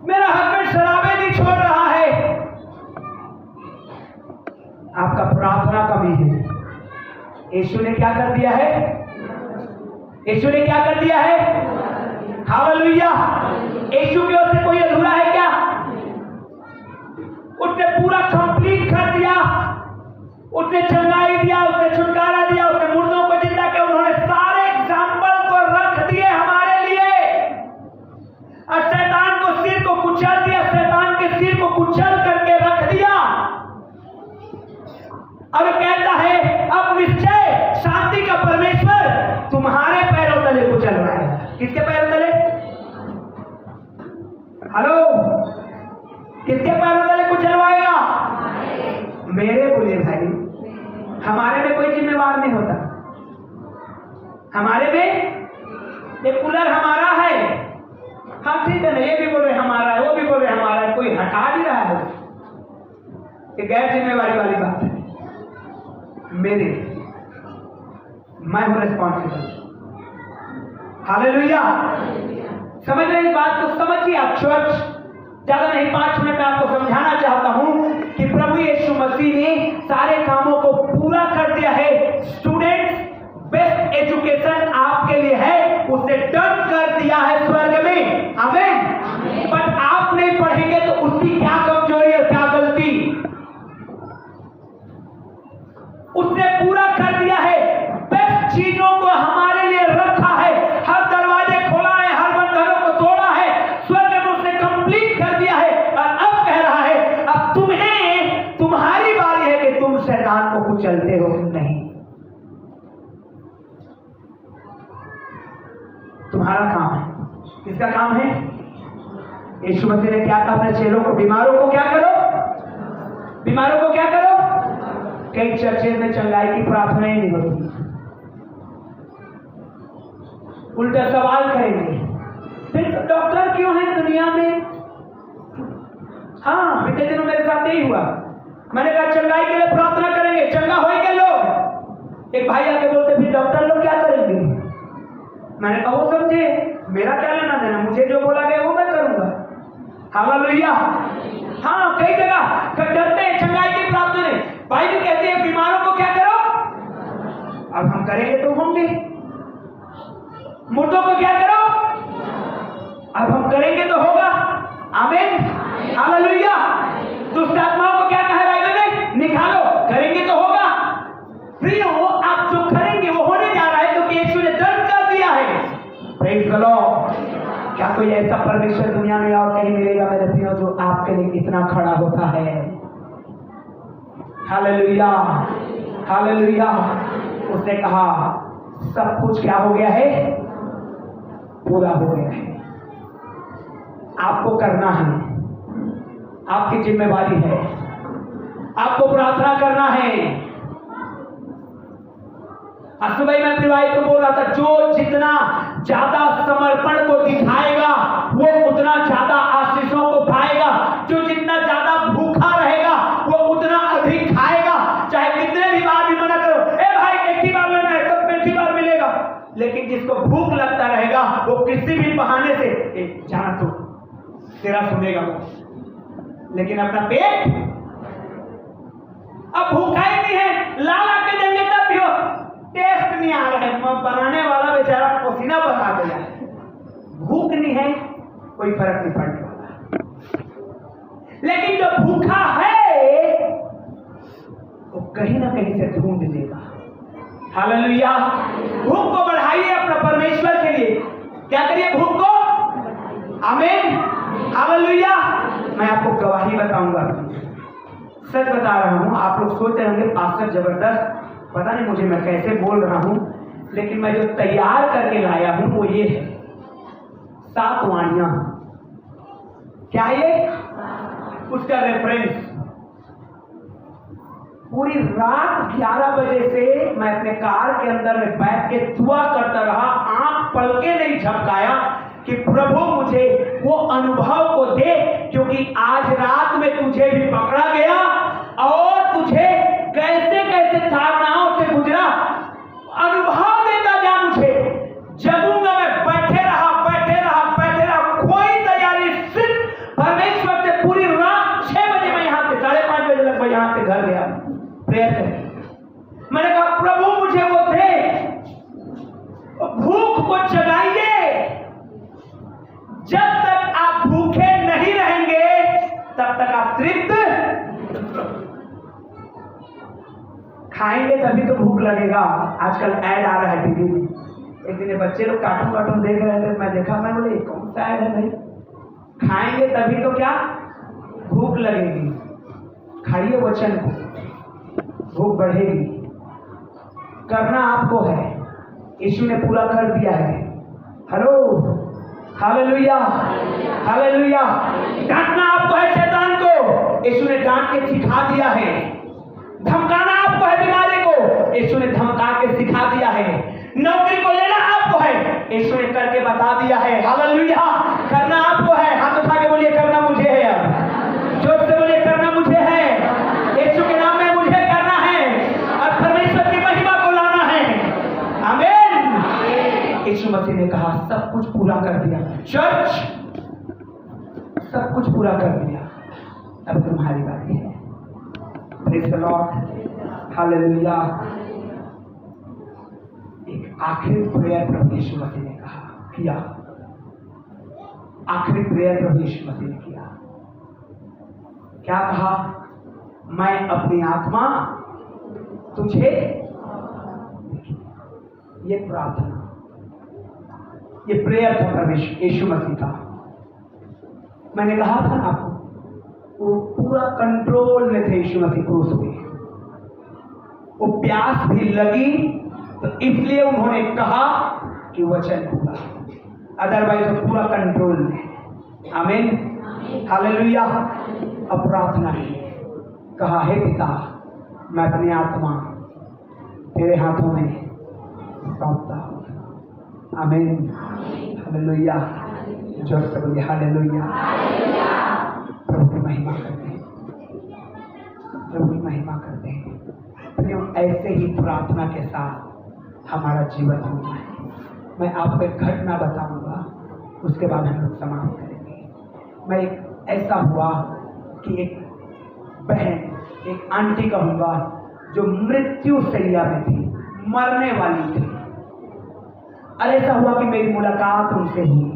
मेरा हस्बैंड शराबे नहीं छोड़ रहा है। आपका प्रार्थना कमी है। यीशु ने क्या कर दिया है? यीशु ने क्या कर दिया है? हालेलुया। यीशु की ओर से कोई अधूरा है क्या? उसने पूरा कंप्लीट कर दिया। उसने चंगाई दिया, उसने छुटकारा दिया, उसने मुर्दों को जिंदा किया। उन्होंने सारे एग्जाम्पल को रख दिए हमारे लिए। और शैतान को सिर को कुचल दिया, शैतान के सिर को कुचल करके रख दिया। और कहता है, अब निश्चय शांति का परमेश्वर तुम्हारे पैरों तले कुचलवाएगा। किसके पैरों तले? हेलो, किसके पैरों तले कुचलवाएगा? मेरे बोले भाई, हमारे में कोई जिम्मेवार नहीं होता। हमारे में ये कूलर हमारा है, हम ठीक है ना, ये भी बोल रहे हमारा है, वो भी बोल रहे हमारा है, कोई हटा नहीं रहा है। ये गैर जिम्मेवारी वाली बात है। मेरे, मैं हूं रिस्पॉन्सिबल। हालेलुया। समझ रहे इस बात को? समझिए आप चर्च। ज्यादा नहीं, 5 मिनट में आपको समझाना चाहता हूं कि प्रभु यीशु मसीह ने सारे कामों को पूरा कर दिया है। स्टूडेंट्स, बेस्ट एजुकेशन आपके लिए है, उसे डन कर दिया है स्वर्ग में। आमीन। बट आप नहीं पढ़ेंगे तो उसकी क्या कमजोरी है, क्या गलती? उसने पूरा कर दिया है। बेस्ट चीजों को हमारे लिए रखा है। हर दरवाजे खोला है, हर बंधनों को तोड़ा है। स्वर्ग में उसने कंप्लीट कर दिया है। और अब कह रहा है, अब तुम्हें, तुम्हारी बारी है कि तुम शैतान को कुचलते हो। नहीं, तुम्हारा काम है। किसका काम है? यीशु मसीह ने क्या कहा अपने चेलों को? बीमारों को क्या करो? बीमारों को क्या करो? कई चर्चेज में चंगाई की प्रार्थना ही नहीं होती। उल्टा सवाल करेंगे, फिर तो डॉक्टर क्यों है दुनिया में? हाँ, पिछले दिनों मेरे साथ यही हुआ। मैंने कहा चंगाई के लिए प्रार्थना करेंगे, चंगा होएंगे लोग। एक भाई आके बोलते, फिर डॉक्टर लोग क्या करेंगे? मैंने कहा वो समझे, मेरा क्या लेना देना, मुझे जो बोला गया वो मैं करूंगा। हालेलुया। हाँ, कई जगह डरते हैं चंगाई की प्रार्थना में। बाइबल कहती है बीमारों को क्या करो? अब हम करेंगे तो होंगे। मुर्दों को क्या करो? अब हम करेंगे तो होगा। आमीन, हालेलुया। दुष्ट आत्माओं को क्या कहा बाइबल में? निकालो, करेंगे तो होगा। प्रियो, आप जो करेंगे वो होने जा रहा है, क्योंकि यीशु ने डन कर दिया है। Praise the Lord. क्या कोई ऐसा परमेश्वर दुनिया में और कहीं मिलेगा मेरे प्रियो, जो आपके लिए इतना खड़ा होता है? Hallelujah, hallelujah. उसने कहा सब कुछ क्या हो गया है, पूरा हो गया है। आपको करना है, आपकी जिम्मेवारी है, आपको प्रार्थना करना है। सुबह मैं अपनी वाइफ को बोल रहा था, जो जितना ज्यादा समर्पण को दिखाएगा वो उतना ज्यादा आशीषों को पाएगा। जो जितना ज्यादा भूखा रहेगा वो उतना अधिक खाएगा। चाहे कितने भी बार भी मना करो, ए भाई एक ही बार लेना है, सब एक ही बार मिलेगा। लेकिन जिसको भूख लगता रहेगा वो किसी भी बहाने से जाना तो तेरा सुनेगा वो, लेकिन अपना पेट अब भूखा ही नहीं है, ला के देंगे तब भी हो टेस्ट नहीं आ रहा है। बनाने वाला बेचारा पसीना बहा गया है। भूख नहीं है, कोई फर्क नहीं पड़ने वाला। लेकिन जो भूखा है वो कहीं ना कहीं से ढूंढ लेगा। हालेलुया। भूख को बढ़ाइए अपना परमेश्वर के लिए। क्या करिए? भूख को, आमीन, हालेलुया। मैं आपको गवाही बताऊंगा, सच बता रहा हूं। आप लोग सोच रहे होंगे पास्टर जबरदस्त, पता नहीं मुझे मैं कैसे बोल रहा हूं, लेकिन मैं जो तैयार करके लाया हूं वो ये है, 7 वाणियां। क्या है ये? उसका रेफरेंस पूरी रात 11 बजे से मैं अपने कार के अंदर में बैठ के दुआ करता रहा, आंख पलके नहीं झपकाया कि प्रभु मुझे वो अनुभव को दे, क्योंकि आज रात में तुझे भी पकड़ा गया और तुझे कैसे कैसे धारणाओं से गुजरा अनुभव देता जा। मुझे जगूंगा मैं, बैठे रहा, कोई तैयारी, सिर्फ परमेश्वर से पूरी रात 6 बजे मैं यहाँ से 5:30 बजे लगभग यहाँ से घर गया प्रेयर करके। मैंने कहा प्रभु मुझे वो दे, भूख को जगाइए। जब तक आप भूखे नहीं रहेंगे तब तक आप तृप्त खाएंगे, तभी तो भूख लगेगा। आजकल ऐड आ रहा है टीवी में। एक दिन बच्चे लोग कार्टून देख रहे थे, मैं देखा, मैं बोले कौन सा ऐड है भाई? खाएंगे तभी तो क्या भूख लगेगी। खाइए वचन को, भूख बढ़ेगी। करना आपको है, यीशु ने पूरा कर दिया है। Hello, hallelujah, hallelujah. डांटना आपको है शैतान को, यीशु ने डांट के सिखा दिया है। धमकाना आपको है बीमारी को, यीशु ने धमका के सिखा दिया है। नौकरी को लेना आपको है, यीशु ने करके बता दिया है। हालेलुया। करना आपको है, हाथ उठा के बोलिए करना मुझे है। अब जोर से बोलिए करना मुझे है। यीशु के नाम में मुझे करना है और परमेश्वर की महिमा को लाना है। आमीन। यीशु मसीह ने कहा सब कुछ पूरा कर दिया। चर्च, सब कुछ पूरा कर दिया, अब तुम्हारी बारी है। Praise the Lord, hallelujah. एक आखिरी प्रेयर प्रभु यीशु मसीह ने किया। आखिरी प्रेयर प्रभु यीशु मसीह ने किया। क्या कहा? मैं अपनी आत्मा तुझे, ये प्रार्थना, ये प्रेयर था परमेश्वर यीशु मसीह का। मैंने कहा था आपको, वो पूरा कंट्रोल में थे यीशु मसीह क्रूस पे। वो प्यास भी लगी तो इसलिए उन्होंने कहा कि वचन पूरा, अदरवाइज वो पूरा कंट्रोल में। आमीन, हालेलुया। अब प्रार्थना है, कहा हे पिता, मैं अपनी आत्मा तेरे हाथों में सौंपता हूं। आमीन, हालेलुया। जोर से बोलिए हालेलुया। प्रभु की महिमा करते हैं, प्रभु की महिमा करते हैं। ऐसे ही प्रार्थना के साथ हमारा जीवन होना है। मैं आपको एक घटना बताऊंगा, उसके बाद हम लोग समाप्त करेंगे। मैं एक ऐसा हुआ कि एक बहन, एक आंटी कहूंगा, जो मृत्यु शैया में थी, मरने वाली थी। और ऐसा हुआ कि मेरी मुलाकात उनसे हुई।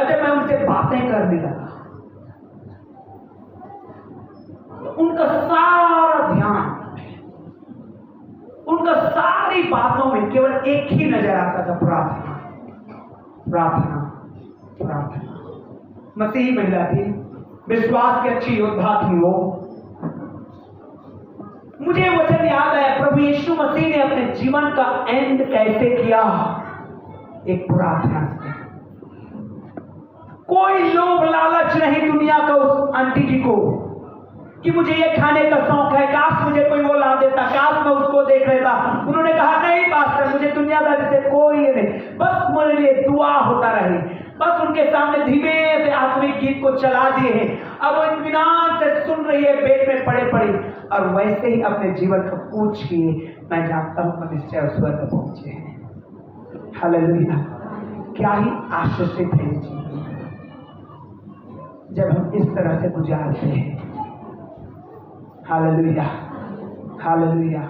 जब मैं उनसे बातें करने लगा तो उनका सारा ध्यान, उनका सारी बातों में केवल एक ही नजर आता था, प्रार्थना, प्रार्थना, प्रार्थना। मसीही महिला थी, विश्वास की अच्छी योद्धा थी वो। मुझे वचन याद है, प्रभु यीशु मसीह ने अपने जीवन का एंड कैसे किया, एक प्रार्थना से। कोई लोभ लालच नहीं दुनिया का उस आंटी जी को कि मुझे ये खाने का शौक है, काश मुझे कोई वो ला देता, काश मैं उसको देख लेता। उन्होंने कहा नहीं पास्टर, मुझे दुनियादारी से कोई नहीं, बस मेरे लिए दुआ होता रहे। बस उनके सामने धीमे से आत्मिक गीत को चला दिए हैं। अब वो इत्मीनान से सुन रही है, बेड में पड़े पड़े, और वैसे ही अपने जीवन का पूछ किए मैं जानता हूं कि निश्चय स्वर्ग पहुंचे हैं। हालेलुया। क्या ही आशीषित है जीवन जब हम इस तरह से गुजारते हैं। Hallelujah, hallelujah.